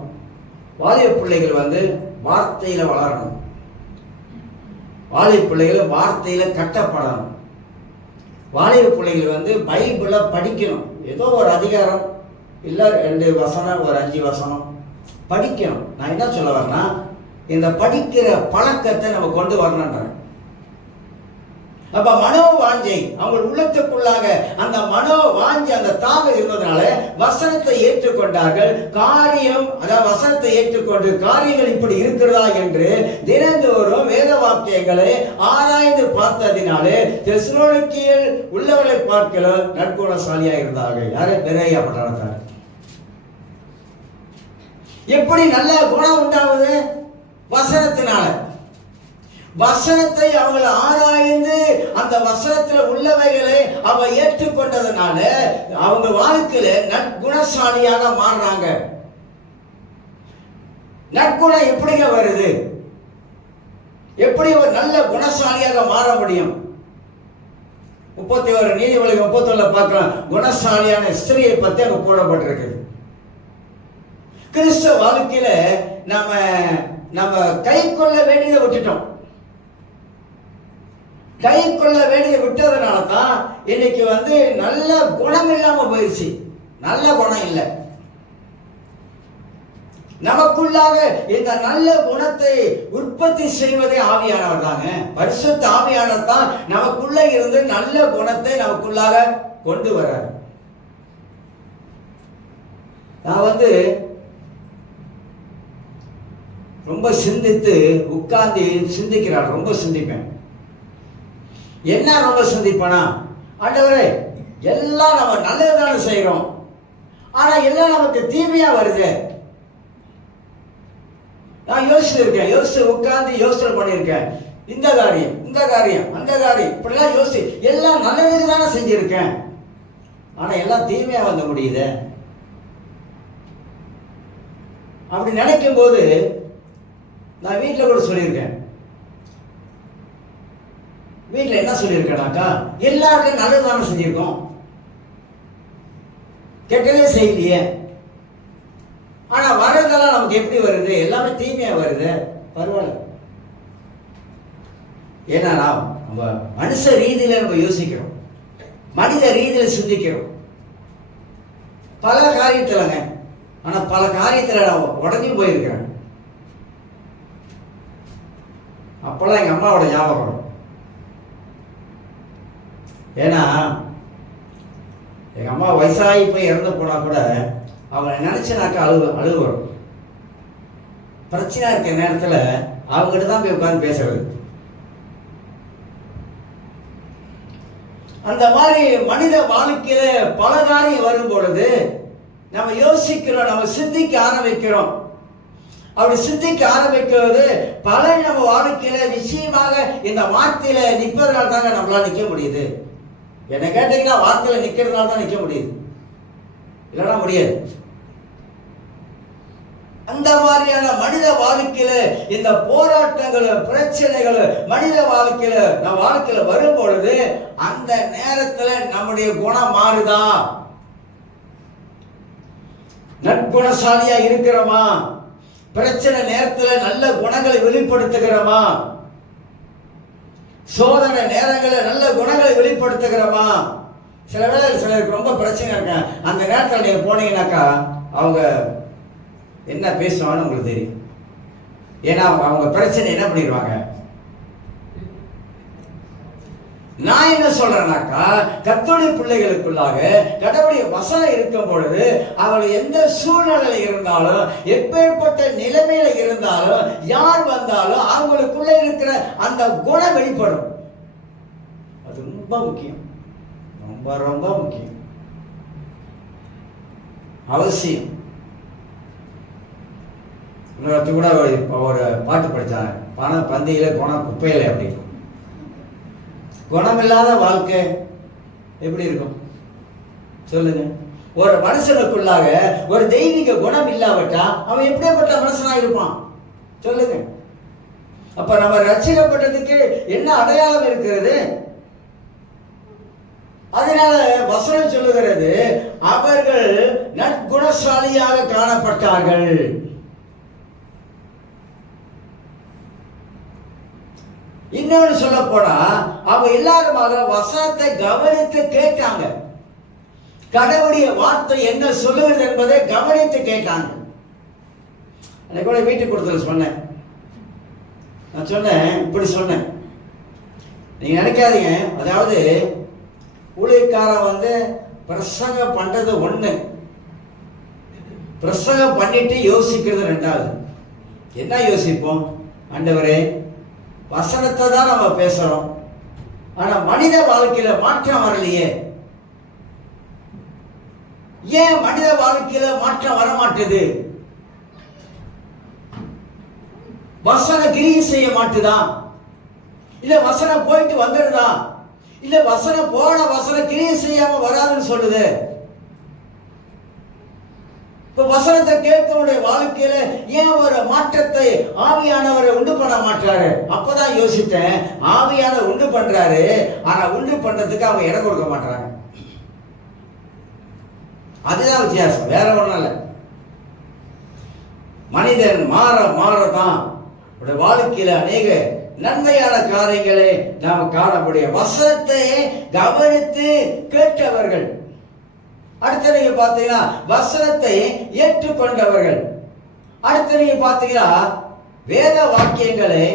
வாலிப பிள்ளைகள் வந்து வார்த்தையில வளரணும். வாலிப பிள்ளைகள் வார்த்தையில கட்டப்படணும். வாலிப பிள்ளைகள் வந்து பைபிளை படிக்கணும். ஏதோ ஒரு அதிகாரம் இல்லை 2 வசனம், ஒரு 5 வசனம் படிக்கணும். நான் என்ன சொல்ல வரேன்னா, இந்த படிக்கிற பழக்கத்தை நம்ம கொண்டு வரணுன்றேன். அப்ப மனோவாஞ்சை அவங்க உள்ளத்துக்குள்ளாக அந்த மனோவாஞ்சை அந்த தாகம் இருந்ததுனால வசனத்தை ஏற்றுக்கொண்டார்கள். காரியம், அதாவது வசனத்தை ஏற்றுக்கொண்டு காரியங்கள் இப்படி இருக்கிறதா என்று தினந்தோறும் வேத வாக்கியங்களை ஆராய்ந்து பார்த்ததினாலே தெசலோனிக்கேயில் உள்ளவர்களை பார்க்கல நற்குணசாலியாக இருந்தார்கள். யாரு? பெரேயா பட்டணத்தார். எப்படி நல்ல குணம் உண்டாவது? வசனத்தினால. வசனத்தை அவங்களை ஆராய்ந்து அந்த வசனத்தில் உள்ளவைகளை அவ ஏற்றுக்கொண்டதுனால அவங்க வாழ்க்கையில நற்குணசாலியாக மாறுறாங்க. நற்குணம் எப்படிங்க வருது? எப்படி ஒரு நல்ல குணசாலியாக மாற முடியும்? 31 நீதிமொழிகள் 31 பார்க்கலாம். குணசாலியான ஸ்திரியை பத்தி அங்க போடப்பட்டிருக்குது. கிறிஸ்தவ வாழ்க்கையில நம்ம கை கொள்ள வேண்டியதை விட்டுட்டோம். கை கொள்ள வேண்டிய விட்டதுனால தான் இன்னைக்கு வந்து நல்ல குணம் இல்லாம போயிடுச்சு. நல்ல குணம் இல்லை. நமக்குள்ளாக இந்த நல்ல குணத்தை உற்பத்தி செய்வதே ஆவியானவர் தாங்க. பரிசுத்த ஆவியானவர் தான் நமக்குள்ள இருந்து நல்ல குணத்தை நமக்குள்ளாக கொண்டு வர்றார். நான் வந்து ரொம்ப சிந்தித்து உட்கார்ந்து சிந்திக்கிறாள். ரொம்ப சிந்திப்பேன். என்ன ரொம்ப சிந்திப்பேனா, ஆண்டவரே எல்லாம் நம்ம நல்லதுதானே செய்யறோம், ஆனா எல்லாம் நமக்கு தீமையா வருது. நான் யோசிச்சு உட்கார்ந்து யோசனை பண்ணியிருக்கேன். இந்த காரியம் அந்த காரியம் இப்படிலாம் யோசி எல்லாம் நல்லதுக்கு தானே செஞ்சிருக்கேன், ஆனா எல்லாம் தீமையா வந்து முடியுது. அப்படி நினைக்கும் போது நான் வீட்டில் கூட சொல்லியிருக்கேன். வீட்டில் என்ன சொல்லியிருக்கேனாக்கா, எல்லாருக்கும் நல்லதுதானே செஞ்சிருக்கோம், கெட்டதே செய்யலையே. ஆனா வரதெல்லாம் நமக்கு எப்படி வருது, எல்லாமே தீமையா வருது. பரவாயில்ல, ஏன்னா நம்ம மனுஷ ரீதியில நம்ம யோசிக்கிறோம், மனித ரீதியில சிந்திக்கிறோம் பல காரியத்துலங்க. ஆனா பல காரியத்துல நான் உடஞ்சி போயிருக்கிறேன். அப்பெல்லாம் எங்க அம்மாவோட ஞாபகம். ஏன்னா எங்க அம்மா வயசாகி போய் இறந்து போனா கூட அவங்க நினைச்சனாக்கா அழுகு வரும். பிரச்சனை இருக்கிற நேரத்தில் அவங்ககிட்ட தான் போய் உட்கார்ந்து பேசுறது. அந்த மாதிரி மனித வாழ்க்கையில பல காரியம் வரும் பொழுது நம்ம யோசிக்கிறோம், நம்ம சிந்திக்க ஆரம்பிக்கிறோம். அப்படி சிந்திக்க ஆரம்பிக்கிறது பலன் நம்ம வாழ்க்கையில நிச்சயமாக இந்த வார்த்தையில நிற்பதனால தாங்க நம்மளால நிற்க முடியுது. என்ன கேட்டீங்கன்னா வார்த்தையில நிக்கிறதுனால தான் நிற்க முடியுது, இல்லைன்னா முடியாது. அந்த மாதிரியான மனித வாழ்க்கையில இந்த போராட்டங்கள் பிரச்சனைகள் மனித வாழ்க்கையில நம்ம வாழ்க்கையில வரும் பொழுது அந்த நேரத்துல நம்முடைய குணம் மாறுதா? நற்குணசாலியா இருக்கிறோமா? பிரச்சனை நேரத்துல நல்ல குணங்களை வெளிப்படுத்துகிறோமா? சோதனை நேரங்களில் நல்ல குணங்களை வெளிப்படுத்துகிறோமா? சில வேளை சிலருக்கு ரொம்ப பிரச்சனை இருக்க அந்த நேரத்தில் நீங்க போனீங்கன்னாக்கா அவங்க என்ன பேசுவாங்கன்னு உங்களுக்கு தெரியும். ஏன்னா அவங்க பிரச்சனை என்ன பண்ணிடுவாங்க. நான் என்ன சொல்றேன்னாக்கா, கர்த்தருடைய பிள்ளைகளுக்குள்ளாக கடவுளுடைய வசனம் இருக்கும் பொழுது அவள் எந்த சூழ்நிலையில இருந்தாலும் எப்பேற்பட்ட நிலைமையில இருந்தாலும் யார் வந்தாலும் அவங்களுக்குள்ள இருக்கிற அந்த குணம் வெளிப்படும். அது ரொம்ப முக்கியம், ரொம்ப ரொம்ப முக்கியம், அவசியம். இன்னொரு கூட ஒரு பாட்டு படித்தாங்க, பண பந்தியில குணம் குப்பையில அப்படின்னு. குணமில்லாத வாழ்க்கை எப்படி இருக்கும் சொல்லுங்க? ஒரு மனுஷனுக்குள்ளாக ஒரு தெய்வீக குணம் இல்லாவிட்டா அவன் எப்படிப்பட்ட மனுஷனா இருப்பான் சொல்லுங்க? அப்ப நம்ம ரட்சிக்கப்பட்டதுக்கு என்ன அடையாளம் இருக்கிறது? அதனால வசனம் சொல்லுகிறது, அவர்கள் நற்குணசாலியாக காணப்பட்டார்கள். இன்னொன்று சொல்ல போனா அவங்க எல்லாரும் வசனத்தை கவனித்து கேட்டாங்க. கடவுளுடைய வார்த்தை என்ன சொல்லுவது என்பதை கவனித்து கேட்டாங்க. அன்னைக்கு கூட வீட்டுக்கு கொடுத்தல சொன்னேன். நான் சொன்னேன், இப்படி சொன்னேன், நீங்க நினைக்காதீங்க, அதாவது ஊழியக்காரன் பிரசங்கம் பண்றது ஒண்ணு, பிரசங்கம் பண்ணிட்டு யோசிக்கிறது ரெண்டாவது. என்ன யோசிப்போம்? ஆண்டவரே வசனத்தை தான் நம்ம பேசுறோம், ஆனா மனித வாழ்க்கையில மாற்றம் வரலையே. ஏன் மனித வாழ்க்கையில மாற்றம் வர மாட்டேது? வசனம் கிரியை செய்ய மாட்டுதா? இல்ல வசனம் போயிட்டு வந்துடுதா? இல்ல வசனம் போன வசனம் கிரியை செய்யாம வராதுன்னு சொல்லுது. இப்ப வசனத்தை கேட்கவுடைய வாழ்க்கையில ஏன் ஒரு மாற்றத்தை ஆவியானவரை உண்டு பண்ண மாட்டாரு? அப்பதான் யோசித்தேன், ஆவியானவர் உண்டு பண்றாரு, ஆனா உண்டு பண்றதுக்கு அவங்க இடம் கொடுக்க மாட்டாங்க. அதுதான் வித்தியாசம், வேற ஒண்ணும் இல்ல. மனிதன் மாற மாறதான் வாழ்க்கையில அநேக நன்மையான காரியங்களை நாம் காண முடியும். வசனத்தை கவனித்து கேட்டவர்கள். அடுத்த நீங்க பாத்தீங்கன்னா வசனத்தை ஏற்றுக்கொண்டவர்கள். அடுத்த நீங்க பாத்தீங்கன்னா வேத வாக்கியங்களை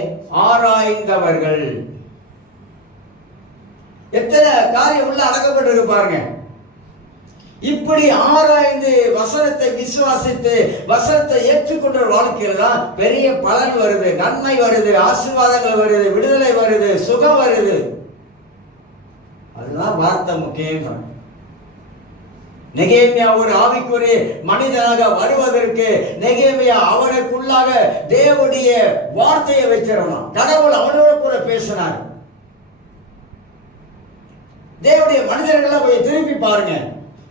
ஆராய்ந்தவர்கள். எத்தனை காரியம் உள்ள அடக்கப்பட்டிருக்கு பாருங்க. இப்படி ஆராய்ந்து வசனத்தை விசுவாசித்து வசனத்தை ஏற்றுக்கொண்ட வாழ்க்கையில தான் பெரிய பலன் வருது, நன்மை வருது, ஆசீர்வாதங்கள் வருது, விடுதலை வருது, சுகம் வருது. அதுதான் வார்த்தை முக்கியம். நெகேமியா ஒரு ஆவிக்குரிய மனிதனாக வருவதற்கு நெகேமியா அவனுக்குள்ளாக தேவனுடைய வார்த்தையை வச்சிருந்தான். கடவுள் அவனோட கூட பேசினார். தேவனுடைய மனிதர்கள் போய் திருப்பி பாருங்க,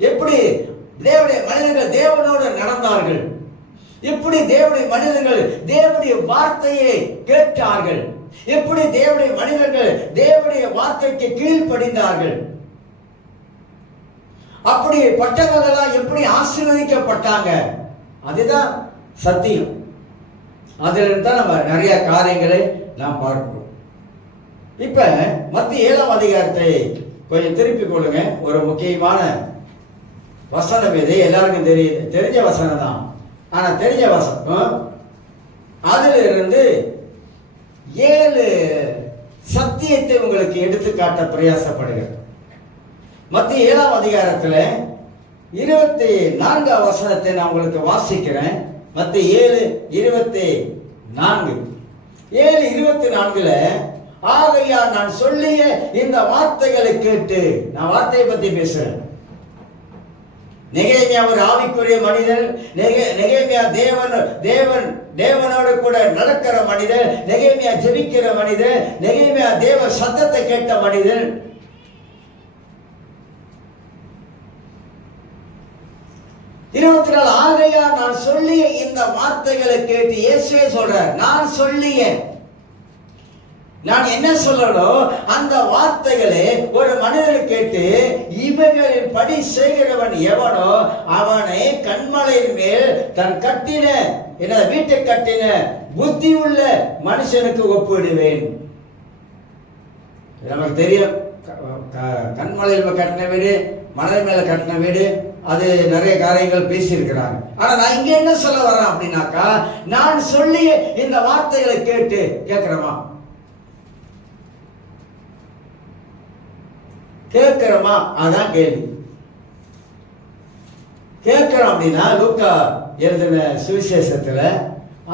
எப்படி தேவனுடைய மனிதர்கள் தேவனோடு நடந்தார்கள், எப்படி தேவனுடைய மனிதர்கள் தேவனுடைய வார்த்தையை கேட்டார்கள், எப்படி தேவனுடைய மனிதர்கள் தேவனுடைய வார்த்தைக்கு கீழ்ப்படிந்தார்கள், அப்படி பட்டவர்களாம் எப்படி ஆசீர்வதிக்கப்பட்டாங்க. அதுதான் சத்தியம். அதிலிருந்து தான் நம்ம நிறைய காரியங்களை நாம் பார்க்கிறோம். இப்ப மத்திய 7ஆம் அதிகாரத்தை கொஞ்சம் திருப்பி கொள்ளுங்க. ஒரு முக்கியமான வசனம் இது, எல்லாருக்கும் தெரிஞ்ச வசனம் தான். ஆனா தெரிஞ்ச வசனம், அதுல இருந்து 7 சத்தியத்தை உங்களுக்கு எடுத்து காட்ட பிரயாசப்படுகிறேன். மத்திய 7ஆம் அதிகாரத்துல 24ஆம் வசனத்தை நான் உங்களுக்கு வாசிக்கிறேன். மத்திய 7:24. 7:24 ஆகையா நான் சொல்லிய இந்த வார்த்தைகளை கேட்டு, நான் வார்த்தையை பத்தி பேசுறேன். நெகேமியா ஒரு ஆவிக்குரிய மனிதன். நெகேமியா தேவனோடு கூட நடக்கிற மனிதன். நெகேமியா ஜெபிக்கிற மனிதன். நெகேமியா தேவ சத்தத்தை கேட்ட மனிதன். ஆகையா நான் சொல்லிய இந்த வார்த்தைகளை கேட்டு, இயேசுவே சொல்றார், நான் சொல்லிய, நான் என்ன சொல்லணும் அந்த வார்த்தைகளை ஒரு மனிதனை கேட்டு இவைகளின் படி செய்கிறவன் எவனோ அவனை கண்மலையின் மேல் தன் கட்டின வீட்டை கட்டின புத்தி உள்ள மனுஷனுக்கு ஒப்பிடுவேன். நமக்கு தெரியும், கண்மலையில் கட்டின வீடு, மலை மேல கட்டின வீடு, அது நிறைய காரியங்கள் பேசியிருக்கிறாங்க. ஆனா நான் இங்க என்ன சொல்ல வரேன் அப்படின்னாக்கா, நான் சொல்லி இந்த வார்த்தைகளை கேட்டு கேட்கிறோமா? கேட்கிறோமா? அதான் கேள்வி. கேட்கிறோம் அப்படின்னா லூக்கா எழுதின சுவிசேஷத்துல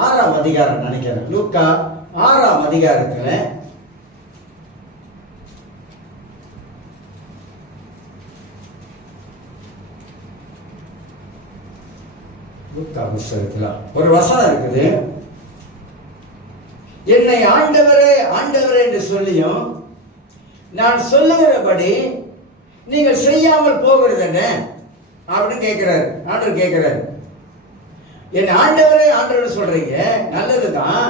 6ஆம் அதிகாரம் நினைக்கிறேன். லூக்கா 6ஆம் அதிகாரத்துல புஸ்தகத்துல ஒரு வசனம் இருக்குது. என்னை ஆண்டவரே ஆண்டவரே என்று சொல்லியும் நான் சொல்லுகிறபடி நீங்கள் செய்யாமல் போகிறது என்ன அப்படின்னு கேட்கிறாரு. ஆண்டவர் கேட்கிறாரு, என்னை ஆண்டவரே ஆண்டவர் சொல்றீங்க, நல்லதுதான்.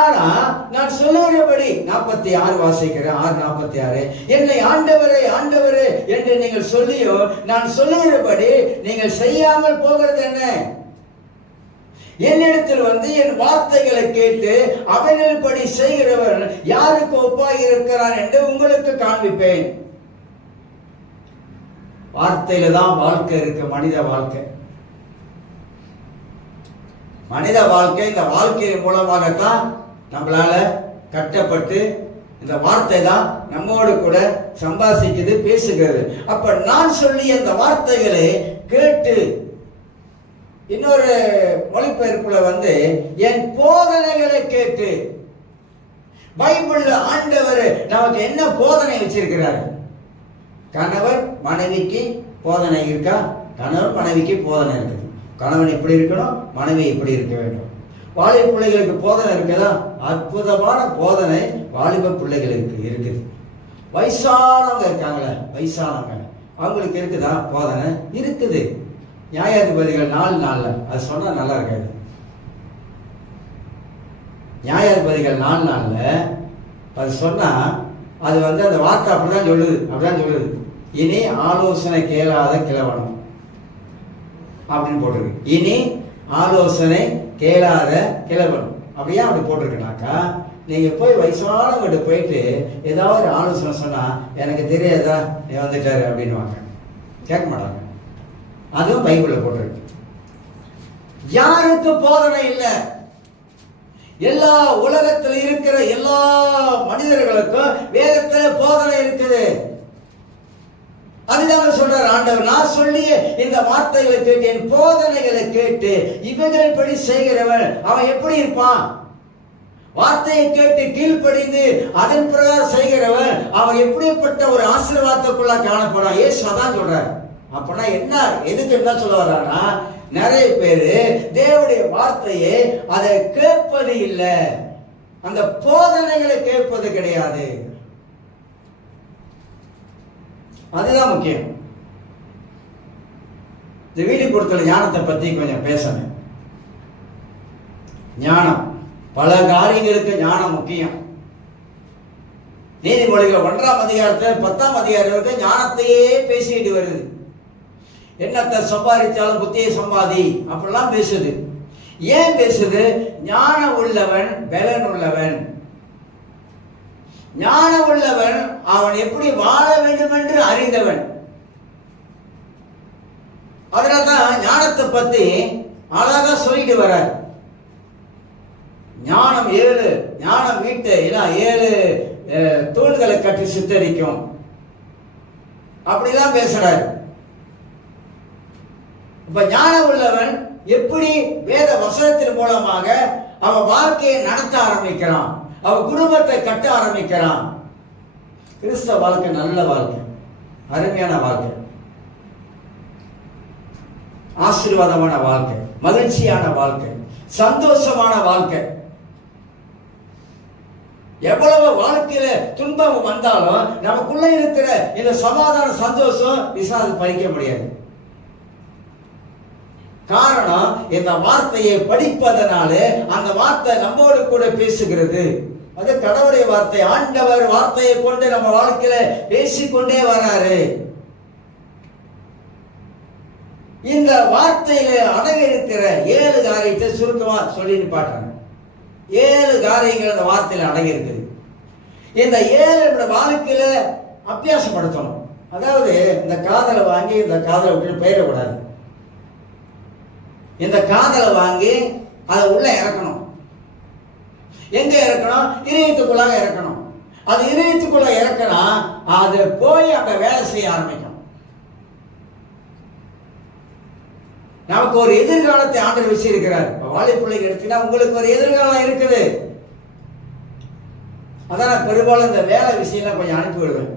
ஆனா நான் சொல்லுகிறபடி 46 வாசிக்கிறேன். 6:46 என்னை ஆண்டவரே ஆண்டவரே என்று நீங்கள் சொல்லியும் நான் சொல்லுகிறபடி நீங்கள் செய்யாமல் போகிறது என்ன? என்னிடத்தில் வந்து என் வார்த்தைகளை கேட்டு அவைகளின்படி செய்கிறவர் யாருக்கு ஒப்பாய் இருக்கிறார் என்று உங்களுக்கு காண்பிப்பேன். வார்த்தையில தான் வாழ்க்கை இருக்கு. மனித வாழ்க்கை இந்த வாழ்க்கையின் மூலமாகத்தான் நம்மளால கட்டப்பட்டு இந்த வார்த்தை தான் நம்மோடு கூட சம்பாசிக்குது, பேசுகிறது. அப்ப நான் சொல்லிய இந்த வார்த்தைகளை கேட்டு, இன்னொரு மொழிபெயர்ப்புல வந்து என் போதனைகளை கேட்டு. பைபிள்ல ஆண்டவர் நமக்கு என்ன போதனை வச்சிருக்கிறார்? கணவர் மனைவிக்கு போதனை இருக்கா? கணவர் மனைவிக்கு போதனை இருக்குது. கணவன் எப்படி இருக்கணும், மனைவி எப்படி இருக்க வேண்டும். வாலிப பிள்ளைகளுக்கு போதனை இருக்குதா? அற்புதமான போதனை வாலிப பிள்ளைகளுக்கு இருக்குது. வயசானவங்க இருக்காங்களே, வயசானவங்க, அவங்களுக்கு இருக்குதா? போதனை இருக்குது. நியாயாதிபதிகள் 4:4 அது சொன்னா நல்லா இருக்காது. நியாயாதிபதிகள் 4:4 அது சொன்னா அது வந்து அந்த வார்த்தை அப்படிதான் சொல்லுது. இனி ஆலோசனை கேளாத கிழவனும் அப்படின்னு போட்டிருக்கு. இனி ஆலோசனை கேளாத கிழவனும் அப்படியே அப்படி போட்டிருக்குனாக்கா, நீங்க போய் வயசானவங்கிட்ட போயிட்டு ஏதாவது ஒரு ஆலோசனை சொன்னா எனக்கு தெரியாதா நீ வந்துட்டாரு அப்படின்னுவாங்க, கேட்க மாட்டாங்க. அதுவும் பைபிள்ல போட்டிருக்கு. யாருக்கு போதனை இல்லை? எல்லா உலகத்தில் இருக்கிற எல்லா மனிதர்களுக்கும் வேதத்துல போதனை இருக்குது. அதுதான் சொல்றார் ஆண்டவர், நான் சொல்லிய இந்த வார்த்தைகளை கேட்டு என் போதனைகளை கேட்டு இவைகள் படி செய்கிறவன் அவன் எப்படி இருப்பான்? வார்த்தையை கேட்டு கீழ்ப்படிந்து அதன் பிரகாரம் செய்கிறவன் அவன் எப்படிப்பட்ட ஒரு ஆசீர்வாதத்துக்குள்ள காணப்படான். இயேசு அதான் சொல்றார். அப்படின்னா என்ன, எதுக்கு என்ன சொல்ல வர்றான்னா, நிறைய பேரு தேவனுடைய வார்த்தையை அதை கேட்பது இல்லை, அந்த போதனைகளை கேட்பது கிடையாது. அதுதான் முக்கியம். இந்த வீடு கொடுத்தல ஞானத்தை பத்தி கொஞ்சம் பேசணும். ஞானம், பல காரியங்களுக்கு ஞானம் முக்கியம். நீதிமொழிகள் 1ஆம் அதிகாரத்தில் 10ஆம் அதிகாரம் வரைக்கும் ஞானத்தையே பேசிட்டு வருது. என்னத்தை சம்பாதிச்சாலும் புத்தியை சம்பாதி அப்படிலாம் பேசுது. ஏன் பேசுது? ஞானம் உள்ளவன் பலன் உள்ளவன். ஞானம் உள்ளவன் அவன் எப்படி வாழ வேண்டும் என்று அறிந்தவன். அதனால்தான் ஞானத்தை பத்தி அழகா சொல்லிட்டு வர்றார். ஞானம் 7 ஞானம் வீட்டை 7 தூண்களை கட்டி சித்தரிக்கும் அப்படிலாம் பேசுறார். இப்ப ஞானம் உள்ளவன் எப்படி வேத வசனத்தின் மூலமாக அவன் வாழ்க்கையை நடத்த ஆரம்பிக்கிறான், அவன் குடும்பத்தை கட்ட ஆரம்பிக்கிறான். கிறிஸ்தவ வாழ்க்கை நல்ல வாழ்க்கை, அருமையான வாழ்க்கை, ஆசீர்வாதமான வாழ்க்கை, மகிழ்ச்சியான வாழ்க்கை, சந்தோஷமான வாழ்க்கை. எவ்வளவு வாழ்க்கையில துன்பம் வந்தாலும் நமக்குள்ள இருக்கிற இந்த சமாதான சந்தோஷம் பிசாசு பறிக்க முடியாது. காரணம், இந்த வார்த்தையை படிப்பதனாலே அந்த வார்த்தை நம்மோடு கூட பேசுகிறது. அது கடவுளுடைய வார்த்தை. ஆண்டவர் வார்த்தையை கொண்டு நம்ம வாழ்க்கையில பேசிக்கொண்டே வராரு. இந்த வார்த்தையில அடங்கி இருக்கிற 7 காரியத்தை சுருக்கமா சொல்லி பாடுறாங்க. 7 காரியங்கள் இந்த வார்த்தையில அடங்கி இருக்குது. இந்த 7 வாழ்க்கையில அபியாசப்படுத்தணும். அதாவது இந்த காதலை வாங்கி இந்த காதலை விட்டு போயிடக்கூடாது. இந்த காதலை வாங்கி அதை உள்ள இறக்கணும். எங்க இறக்கணும்? இதயத்துக்குள்ளாக இறக்கணும். அது இதயத்துக்குள்ள இறக்கணும், அது போய் அங்க வேலை செய்ய ஆரம்பிக்கும். நமக்கு ஒரு எதிர்காலத்தை ஆண்டவர் வச்சிருக்கிறார். வாழை பிள்ளைங்க எடுத்தீங்கன்னா உங்களுக்கு ஒரு எதிர்காலம் இருக்குது. அதான் பெரும்பாலும் இந்த வேலை விஷயம்லாம் கொஞ்சம் அனுப்பி விடுவேன்.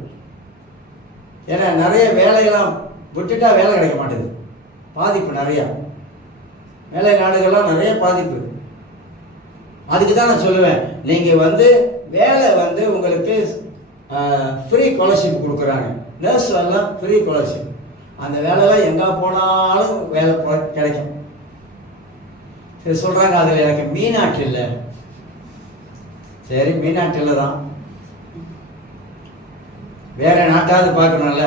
ஏன்னா நிறைய வேலையெல்லாம் விட்டுட்டா வேலை கிடைக்க மாட்டேது. பாதிப்பு நிறையா, மேலை நாடுகள்லாம் நிறைய பாதிப்பு. அதுக்கு தான் நான் சொல்லுவேன், நீங்கள் வேலை உங்களுக்கு ஃப்ரீ ஸ்காலர்ஷிப் கொடுக்குறாங்க. நர்ஸ் எல்லாம் ஃப்ரீ ஸ்காலர்ஷிப். அந்த வேலைலாம் எங்கே போனாலும் வேலை கிடைக்கும். சரி சொல்கிறாங்க, அதில் எனக்கு மீனாட்டு இல்லை. சரி, மீனாட்டு இல்லை தான், வேற நாட்டாவது பார்க்கணும்ல.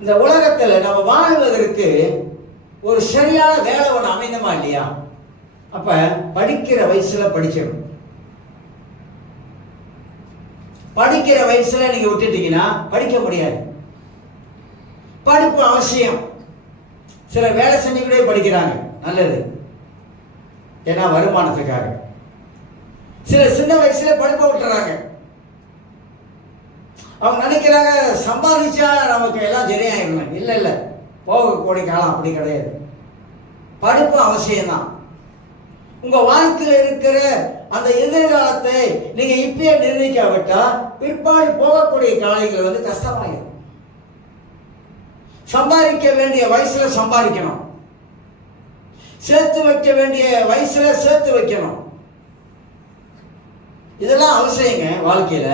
இந்த உலகத்தில் நம்ம வாழ்வதற்கு ஒரு சரியான வேலை ஒன்று அமைந்தமா இல்லையா? அப்ப படிக்கிற வயசுல படிச்சிடும். படிக்கிற வயசுல நீங்க விட்டுட்டீங்கன்னா படிக்க முடியாது. படிப்பு அவசியம். சில வேலை செஞ்சுக்கிட்டே படிக்கிறாங்க, நல்லது, ஏன்னா வருமானத்துக்காக. சில சின்ன வயசுல படிப்பை விட்டுறாங்க. அவங்க நினைக்கிறாங்க சம்பாதிச்சா நமக்கு எல்லாம் சரியாயிடணும். இல்லை இல்லை, போகக்கூடிய காலம் அப்படி கிடையாது. படிப்பு அவசியம்தான். உங்க வாழ்க்கையில் இருக்கிற அந்த எதிர்காலத்தை நீங்க இப்பயே நிர்ணயிக்காவிட்டா பிற்பாடு போகக்கூடிய காலங்கள் கஷ்டமாயிடும். சம்பாதிக்க வேண்டிய வயசுல சம்பாதிக்கணும், சேர்த்து வைக்க வேண்டிய வயசுல சேர்த்து வைக்கணும். இதெல்லாம் அவசியங்க வாழ்க்கையில.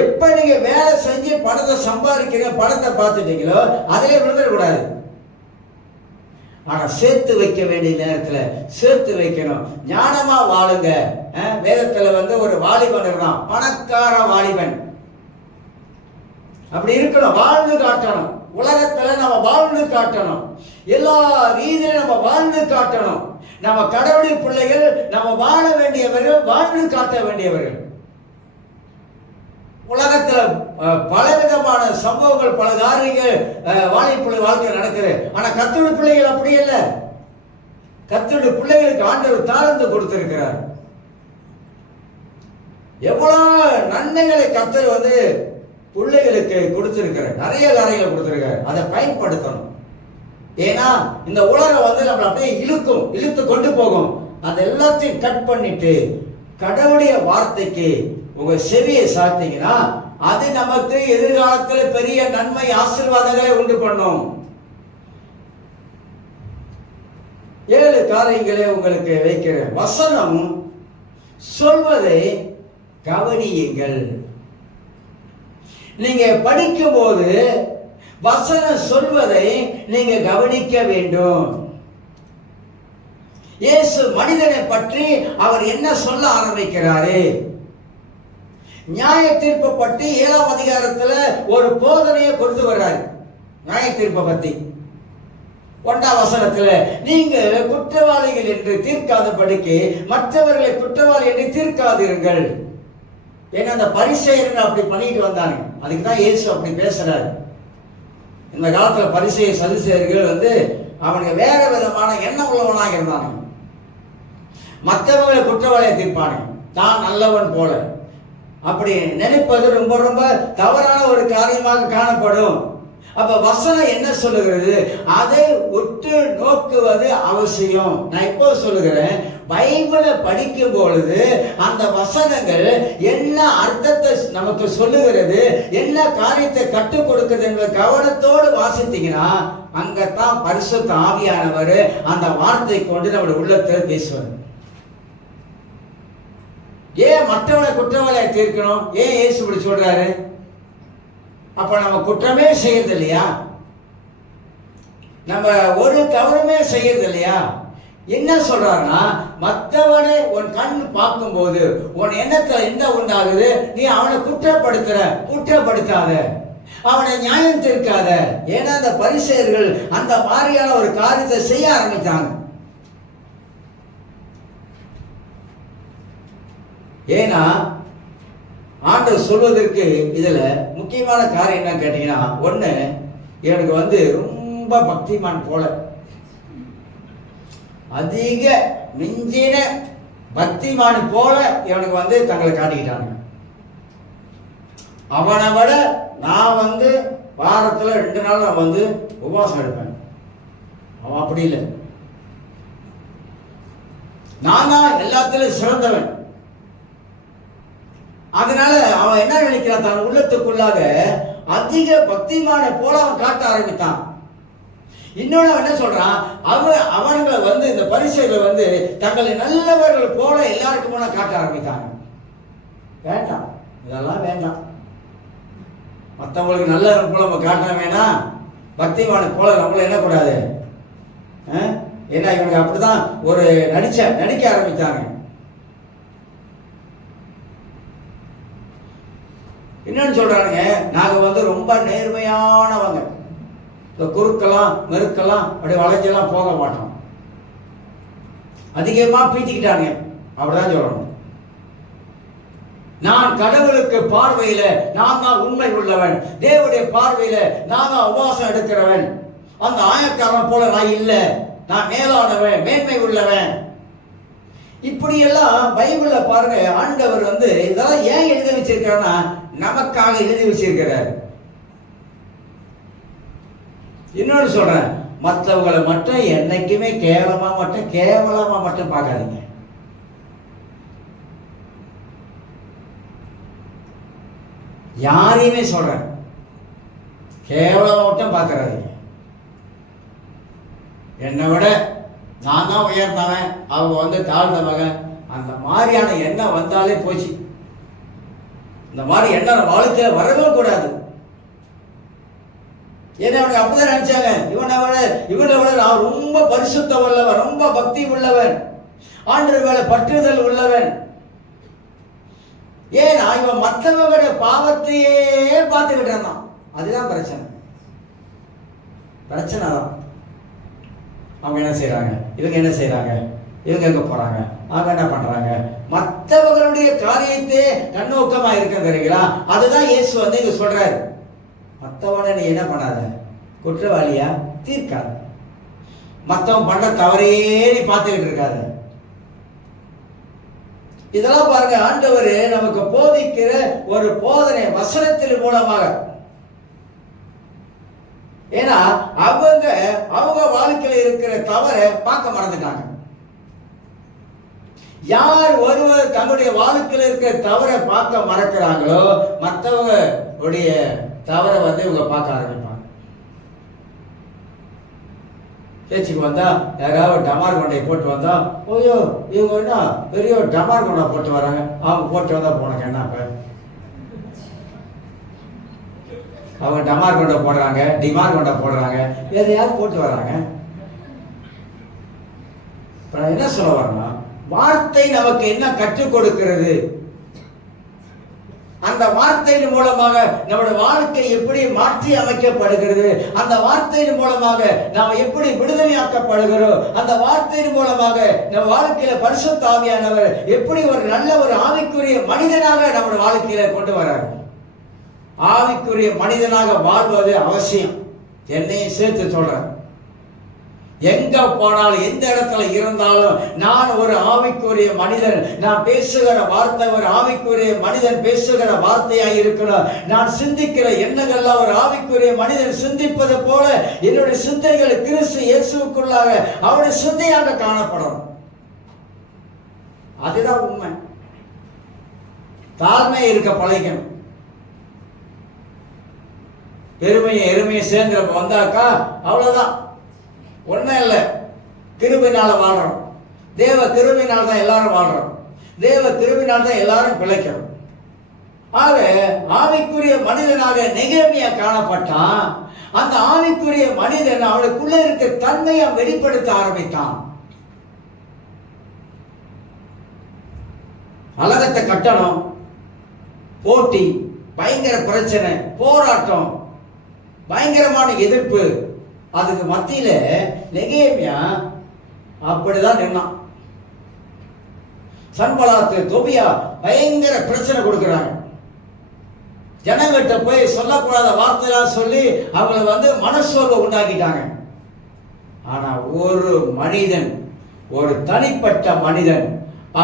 எப்ப நீங்க வேலை செஞ்சு பணத்தை சம்பாதிக்கிற பணத்தை பார்த்துட்டீங்களோ அதிலே விழுந்துடக்கூடாது. ஆனா சேர்த்து வைக்க வேண்டிய நேரத்துல சேர்த்து வைக்கணும். ஞானமா வாழுங்க. வேதத்துல ஒரு வாலிபன் இருந்தான், பணக்கார வாலிபன். அப்படி இருக்கணும், வாழ்ந்து காட்டணும். உலகத்துல நம்ம வாழ்ந்து காட்டணும், எல்லா ரீதியிலும் நம்ம வாழ்ந்து காட்டணும். நம்ம கடவுளுடைய பிள்ளைகள், நம்ம வாழ வேண்டியவர்கள், வாழ்ந்து காட்ட வேண்டியவர்கள். உலகத்துல பலவிதமான சம்பவங்கள், பல காரியங்கள் வாலிபுள்ள வாழ்க்கையில் நடக்குது. ஆனா கர்த்தருடைய பிள்ளைகள் அப்படி இல்லை. கர்த்தருடைய பிள்ளைகளுக்கு ஆண்டவர் தாழ்ந்து கொடுத்திருக்கிறார். எவ்வளவு நன்மைகளை கர்த்தர் பிள்ளைகளுக்கு கொடுத்திருக்கிறார். நிறைய காரியங்களை கொடுத்திருக்காரு. அதை பயன்படுத்தணும். ஏன்னா இந்த உலகம் நம்மளை அப்படியே இழுத்து கொண்டு போகும். அது எல்லாத்தையும் கட் பண்ணிட்டு கடவுளுடைய வார்த்தைக்கு உங்க செவியை சாத்தீங்கன்னா அது நமக்கு எதிர்காலத்தில் பெரிய நன்மை ஆசீர்வாதங்களை உண்டு பண்ணும். 7 காரியங்களை உங்களுக்கு வைக்கிறேன். வசனம் சொல்வதை கவனியுங்கள். நீங்க படிக்கும் போது வசனம் சொல்வதை நீங்க கவனிக்க வேண்டும். இயேசு மனிதனை பற்றி அவர் என்ன சொல்ல ஆரம்பிக்கிறாரு? நியாய தீர்ப்பு பற்றி 7ஆம் அதிகாரத்துல ஒரு போதனையை கொடுத்து வர்றாரு. நியாய தீர்ப்பை பத்தி 1ஆம் வசனத்துல நீங்க குற்றவாளிகள் என்று தீர்க்காதபடிக்கு மற்றவர்களை குற்றவாளி என்று தீர்க்காதீர்கள். ஏன்னா அந்த பரிசேயர்கள் அப்படி பண்ணிட்டு வந்தாங்க. அதுக்கு தான் இயேசு அப்படி பேசுறாரு. இந்த காலத்துல பரிசேயர் சதுசேயர்கள் அவனுக்கு வேற விதமான எண்ணம் உள்ளவனாக இருந்தாங்க. மற்றவங்களை குற்றவாளியை தீர்ப்பானுங்க, தான் நல்லவன் போல. அப்படி நினைப்பது ரொம்ப ரொம்ப தவறான ஒரு காரியமாக காணப்படும். அப்ப வசனம் என்ன சொல்லுகிறது? அதை உற்று நோக்குவது அவசியம். நான் இப்போ சொல்லுகிறேன், பைபிளை படிக்கும் பொழுது அந்த வசனங்கள் என்ன அர்த்தத்தை நமக்கு சொல்லுகிறது, என்ன காரியத்தை கற்றுக் கொடுக்குது என்ற கவனத்தோடு வாசித்தீங்கன்னா அங்கத்தான் பரிசுத்த ஆவியானவர் அந்த வார்த்தை கொண்டு நம்முடைய உள்ளத்தில் பேசுவார். ஏன் மற்றவனை குற்றவாளியை தீர்க்கணும்? ஏன் இயேசு இப்படி சொல்றாரு? அப்ப நம்ம குற்றமே செய்யறது இல்லையா? நம்ம ஒரு தவறுமே செய்யறது இல்லையா? என்ன சொல்றாருன்னா, மற்றவனை உன் கண் பார்க்கும் போது உன் எண்ணத்துல என்ன உண்டாகுது? நீ அவனை குற்றப்படுத்தாத, அவனை நியாயம் தீர்க்காத. ஏன்னா அந்த பரிசேயர்கள் அந்த மாதிரியான ஒரு காரியத்தை செய்ய ஆரம்பித்தாங்க. ஏன்னா ஆண்டவர் சொல்வதற்கு இதுல முக்கியமான காரியம் என்ன கேட்டீங்கன்னா, ஒண்ணு, எனக்கு ரொம்ப பக்திமான் போல, அதிக மிஞ்சின பக்திமான் போல இவனுக்கு தங்களை காட்டிக்கிட்டாங்க. அவனை விட நான் வாரத்துல 2 நாள் நான் உபவாசம் எடுப்பேன். அவன் அப்படி இல்லை. நான் தான் எல்லாத்திலும் சிறந்தவன். அதனால அவன் என்ன நினைக்கிறான்? தன் உள்ளத்துக்குள்ளாக அதிக பக்திமான போல அவன் காட்ட ஆரம்பித்தான். இன்னொன்னு அவன் என்ன சொல்றான்? அவனுங்களை இந்த பரிசேயர்கள் தங்களை நல்லவர்கள் போல எல்லாருக்கும் போல காட்ட ஆரம்பித்தாங்க. வேண்டாம், இதெல்லாம் வேண்டாம். மற்றவங்களுக்கு நல்லவர்கள் போல நம்ம காட்ட வேணாம். பக்திமான போல நம்மள என்ன கூடாது. ஏன்னா இவனுக்கு அப்படிதான் ஒரு நடிக்க ஆரம்பித்தாங்க. என்னன்னு சொல்றானுங்க, நாங்க ரொம்ப நேர்மையானவங்க, இந்த குறுக்கெல்லாம் மெருக்கெல்லாம் அப்படி வளைஞ்செல்லாம் போக மாட்டோம். அதிகமா பீத்திக்கிட்டாங்க. அப்படிதான் சொல்லணும். நான் கடவுளுக்கு பார்வையில நான் தான் உண்மை உள்ளவன், தேவனுடைய பார்வையில நான் தான் உபவாசம் எடுக்கிறவன், அந்த ஆயக்காரன் போல நான் இல்லை, நான் மேலானவன், மேன்மை உள்ளவன். இப்படி எல்லாம் பைபிள்ல பாருங்க. ஆண்டவர் இதெல்லாம் ஏன் எழுதி வச்சிருக்காருன்னா நமக்காக எழுதி வச்சிருக்கிறார். இன்னொன்னு சொல்றேன், மற்றவங்களை மட்டும் என்னைக்குமே கேவலமா மட்டும் பார்க்காதீங்க. யாரையுமே சொல்றேன், கேவலமா மட்டும் பார்க்கறாதீங்க. என்னை விட நான் தான் உயர்ந்தவன், அவங்க தாழ்ந்தவங்க, அந்த மாதிரியான எண்ணம் வந்தாலே போச்சு. இந்த மாதிரி எண்ணம் வாழ்க்கையில வரவே கூடாது. ஏன்னா அவனுக்கு அப்படிதான் நினைச்சாங்க. இவனை விட நான் ரொம்ப பரிசுத்த உள்ளவன், ரொம்ப பக்தி உள்ளவன், ஆண்டவர் மேல பற்றுதல் உள்ளவன். ஏன்னா இவன் மற்றவங்களுடைய பாவத்தையே பார்த்துக்கிட்டு இருந்தான். அதுதான் பிரச்சனை தான். அவங்க என்ன செய்யறாங்க, இவங்க என்ன செய்யறாங்க, இவங்க எங்க போறாங்க, அவங்க என்ன பண்றாங்க, மற்றவர்களுடைய காரியத்தை கண்ணோக்கமா இருக்கிறீங்களா? அதுதான் இயேசு இங்க சொல்றாரு. மற்றவனை நீ என்ன பண்ணாத, குற்றவாளியா தீர்க்காத, மற்றவன் பண்ண தவறையே நீ பார்த்துக்கிட்டு இருக்காத. இதெல்லாம் பாருங்க, ஆண்டவர் நமக்கு போதிக்கிற ஒரு போதனை வசனத்தின் மூலமாக. ஏன்னா அவங்க வாழ்க்கையில இருக்கிற தவறை பார்க்க மறந்துட்டாங்க. யார் ஒருவர் தங்களுடைய வாழ்க்கையில் இருக்கிற தவறை பார்க்க மறக்கிறாங்களோ மற்றவங்க உடைய தவறை வந்து இவங்க பார்க்க ஆரம்பிப்பாங்க. பேச்சுக்கு வந்தா யாராவது டமார் கொண்டை போட்டு வந்தா, ஓயோ இவங்க என்ன பெரிய டமார் கொண்டா போட்டு வராங்க, அவங்க போட்டு வந்தா போனக்கு என்ன இப்ப அவங்க டமார் கொண்டை போடுறாங்க, டிமார் கொண்டா போடுறாங்க, எதையாவது போட்டு வராங்க. இப்ப நான் என்ன சொல்ல வரேன்னா, வார்த்தை நமக்கு என்ன கற்றுக் கொடுக்கிறது, அந்த வார்த்தையின் மூலமாக நம்முடைய வாழ்க்கை எப்படி மாற்றி அமைக்கப்படுகிறது, அந்த வார்த்தையின் மூலமாக நாம் எப்படி விடுதலையாக்கப்படுகிறோம், அந்த வார்த்தையின் மூலமாக நம்ம வாழ்க்கையில பரிசுத்த ஆவியானவர் எப்படி ஒரு நல்ல ஒரு ஆவிக்குரிய மனிதனாக நம்முடைய வாழ்க்கையில கொண்டு வரார். ஆவிக்குரிய மனிதனாக வாழ்வது அவசியம். என்னையும் சேர்த்து சொல்றேன். எங்க போனாலும் எந்த இடத்துல இருந்தாலும் நான் ஒரு ஆவிக்குரிய மனிதன், நான் பேசுகிற வார்த்தை ஒரு ஆவிக்குரிய மனிதன் பேசுகிற வார்த்தையாக இருக்கணும். நான் சிந்திக்கிற எண்ணங்கள்லாம் ஒரு ஆவிக்குரிய மனிதன் சிந்திப்பது போல என்னுடைய சிந்தைகள் கிறிஸ்து இயேசுவுக்குள்ளாக அவருடைய சிந்தையாக காணப்படும். அதுதான் உண்மை. தாழ்மை இருக்க பழகணும். பெருமையை எருமையை சேர்ந்து வந்தாக்கா அவ்வளவுதான், ஒன்றும் இல்லை. கிருபையினால வாழ்றோம். தேவ கிருபையினால் தான் எல்லாரும் வாழ்றோம். தேவ கிருபையினால் தான் எல்லாரும் பிழைக்கிறோம். ஆக ஆவிக்குரிய மனிதனாக நெகேமியா காணப்பட்டான். அந்த ஆவிக்குரிய மனிதன் அவனுக்குள்ள இருக்க தன்மையை வெளிப்படுத்த ஆரம்பித்தான். அலகத்தை கட்டணும், போட்டி, பயங்கர பிரச்சனை, போராட்டம், பயங்கரமான எதிர்ப்பு. அதுக்கு மத்தியில நெகேமியா அப்படிதான் நின்னான். சன்பலாத்து தொபியா பயங்கர பிரச்சனை கொடுக்கிறாங்க. ஜனங்கிட்ட போய் சொல்லக்கூடாத வார்த்தையெல்லாம் சொல்லி அவங்களை வந்து மனசோர்வை உண்டாக்கிட்டாங்க. ஆனா ஒரு மனிதன், ஒரு தனிப்பட்ட மனிதன்,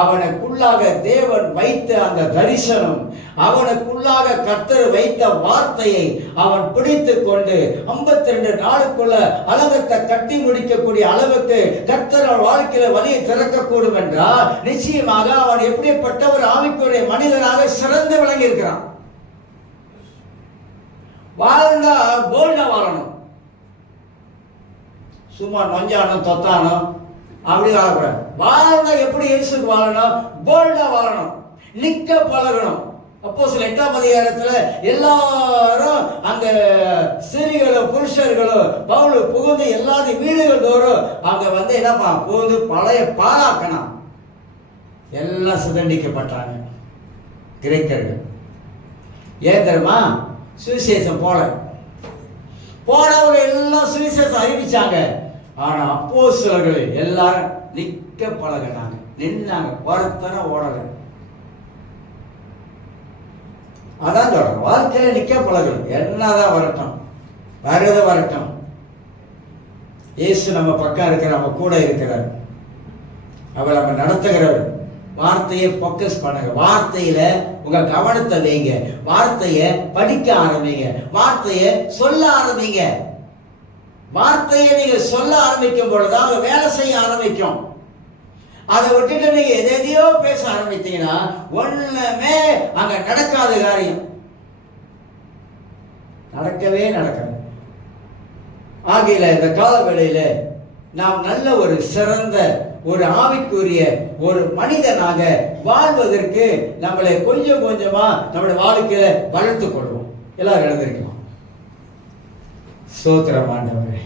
அவனுக்குள்ளாக தேவன் வைத்த அந்த தரிசனம், அவனுக்குள்ளாக கர்த்தர் வைத்த வார்த்தையை அவன் பிடித்து கொண்டு 52 நாளுக்குள்ள அலகத்தை கட்டி முடிக்கக்கூடிய அளவுக்கு கர்த்தர் அவன் வாழ்க்கையில வழியை திறக்கக்கூடும் என்றால் நிச்சயமாக அவன் எப்படிப்பட்ட ஒரு ஆவிக்குரிய மனிதனாக சிறந்து விளங்கி இருக்கிறான். வாழ்ந்தா போல்டா வாழணும். சும்மா நொஞ்சானம் தொத்தானம் அப்படி வாழக்கூடாது. வாழ்ந்தா எப்படி இயேசுக்கு வாழணும், போல்டா வாழணும், நிக்க பழகணும். அப்போஸ்தலர் 8ஆம் அதிகாரத்துல எல்லாரும் அங்க ஸ்திரீகளும் புருஷர்களும் பவுல் புகுந்து எல்லாத்தையும் வீடுகள் தோறும் அங்க வந்து என்னப்பா புகுந்து பழைய பாழாக்கணும். எல்லாம் சிதண்டிக்கப்பட்டாங்க கிரேக்கர்கள். ஏன் தெரியுமா? சுவிசேஷம் போனவங்க எல்லாம் சுவிசேஷம் அறிவிச்சாங்க. ஆனா அப்போஸ்தலர்கள் எல்லாரும் நிக்க பழகினாங்க, நின்னாங்க, ஒருத்தனை ஓடல. அதான் சொல்றேன், வாழ்க்கையில நிக்க பழகணும். என்னதான் வரட்டும், வரட்டும், இயேசு நம்ம பக்கம் இருக்கிற, நம்ம கூட இருக்கிறார், அவர் நம்ம நடத்துகிறவர். வார்த்தையை போக்கஸ் பண்ணுங்க, வார்த்தையில உங்க கவனத்தை வைங்க, வார்த்தையை படிக்க ஆரம்பிங்க, வார்த்தையை சொல்ல ஆரம்பிங்க. வார்த்தையை நீங்க சொல்ல ஆரம்பிக்கும் பொழுது வேலை செய்ய ஆரம்பிக்கும். அதை விட்டுட்டு நீங்க எதையோ பேச ஆரம்பித்தீங்கன்னா ஒண்ணுமே அங்க நடக்காத காரியம் நடக்கவே நடக்காது. ஆகையில இந்த காலவேளையில நாம் நல்ல ஒரு சிறந்த ஒரு ஆவிக்குரிய ஒரு மனிதனாக வாழ்வதற்கு நம்மளை கொஞ்சம் கொஞ்சமா நம்முடைய வாழ்க்கையில வளர்த்துக் கொள்வோம். எல்லாரும் எழுந்திருக்கலாம். ஸ்தோத்திரம் ஆண்டவரே.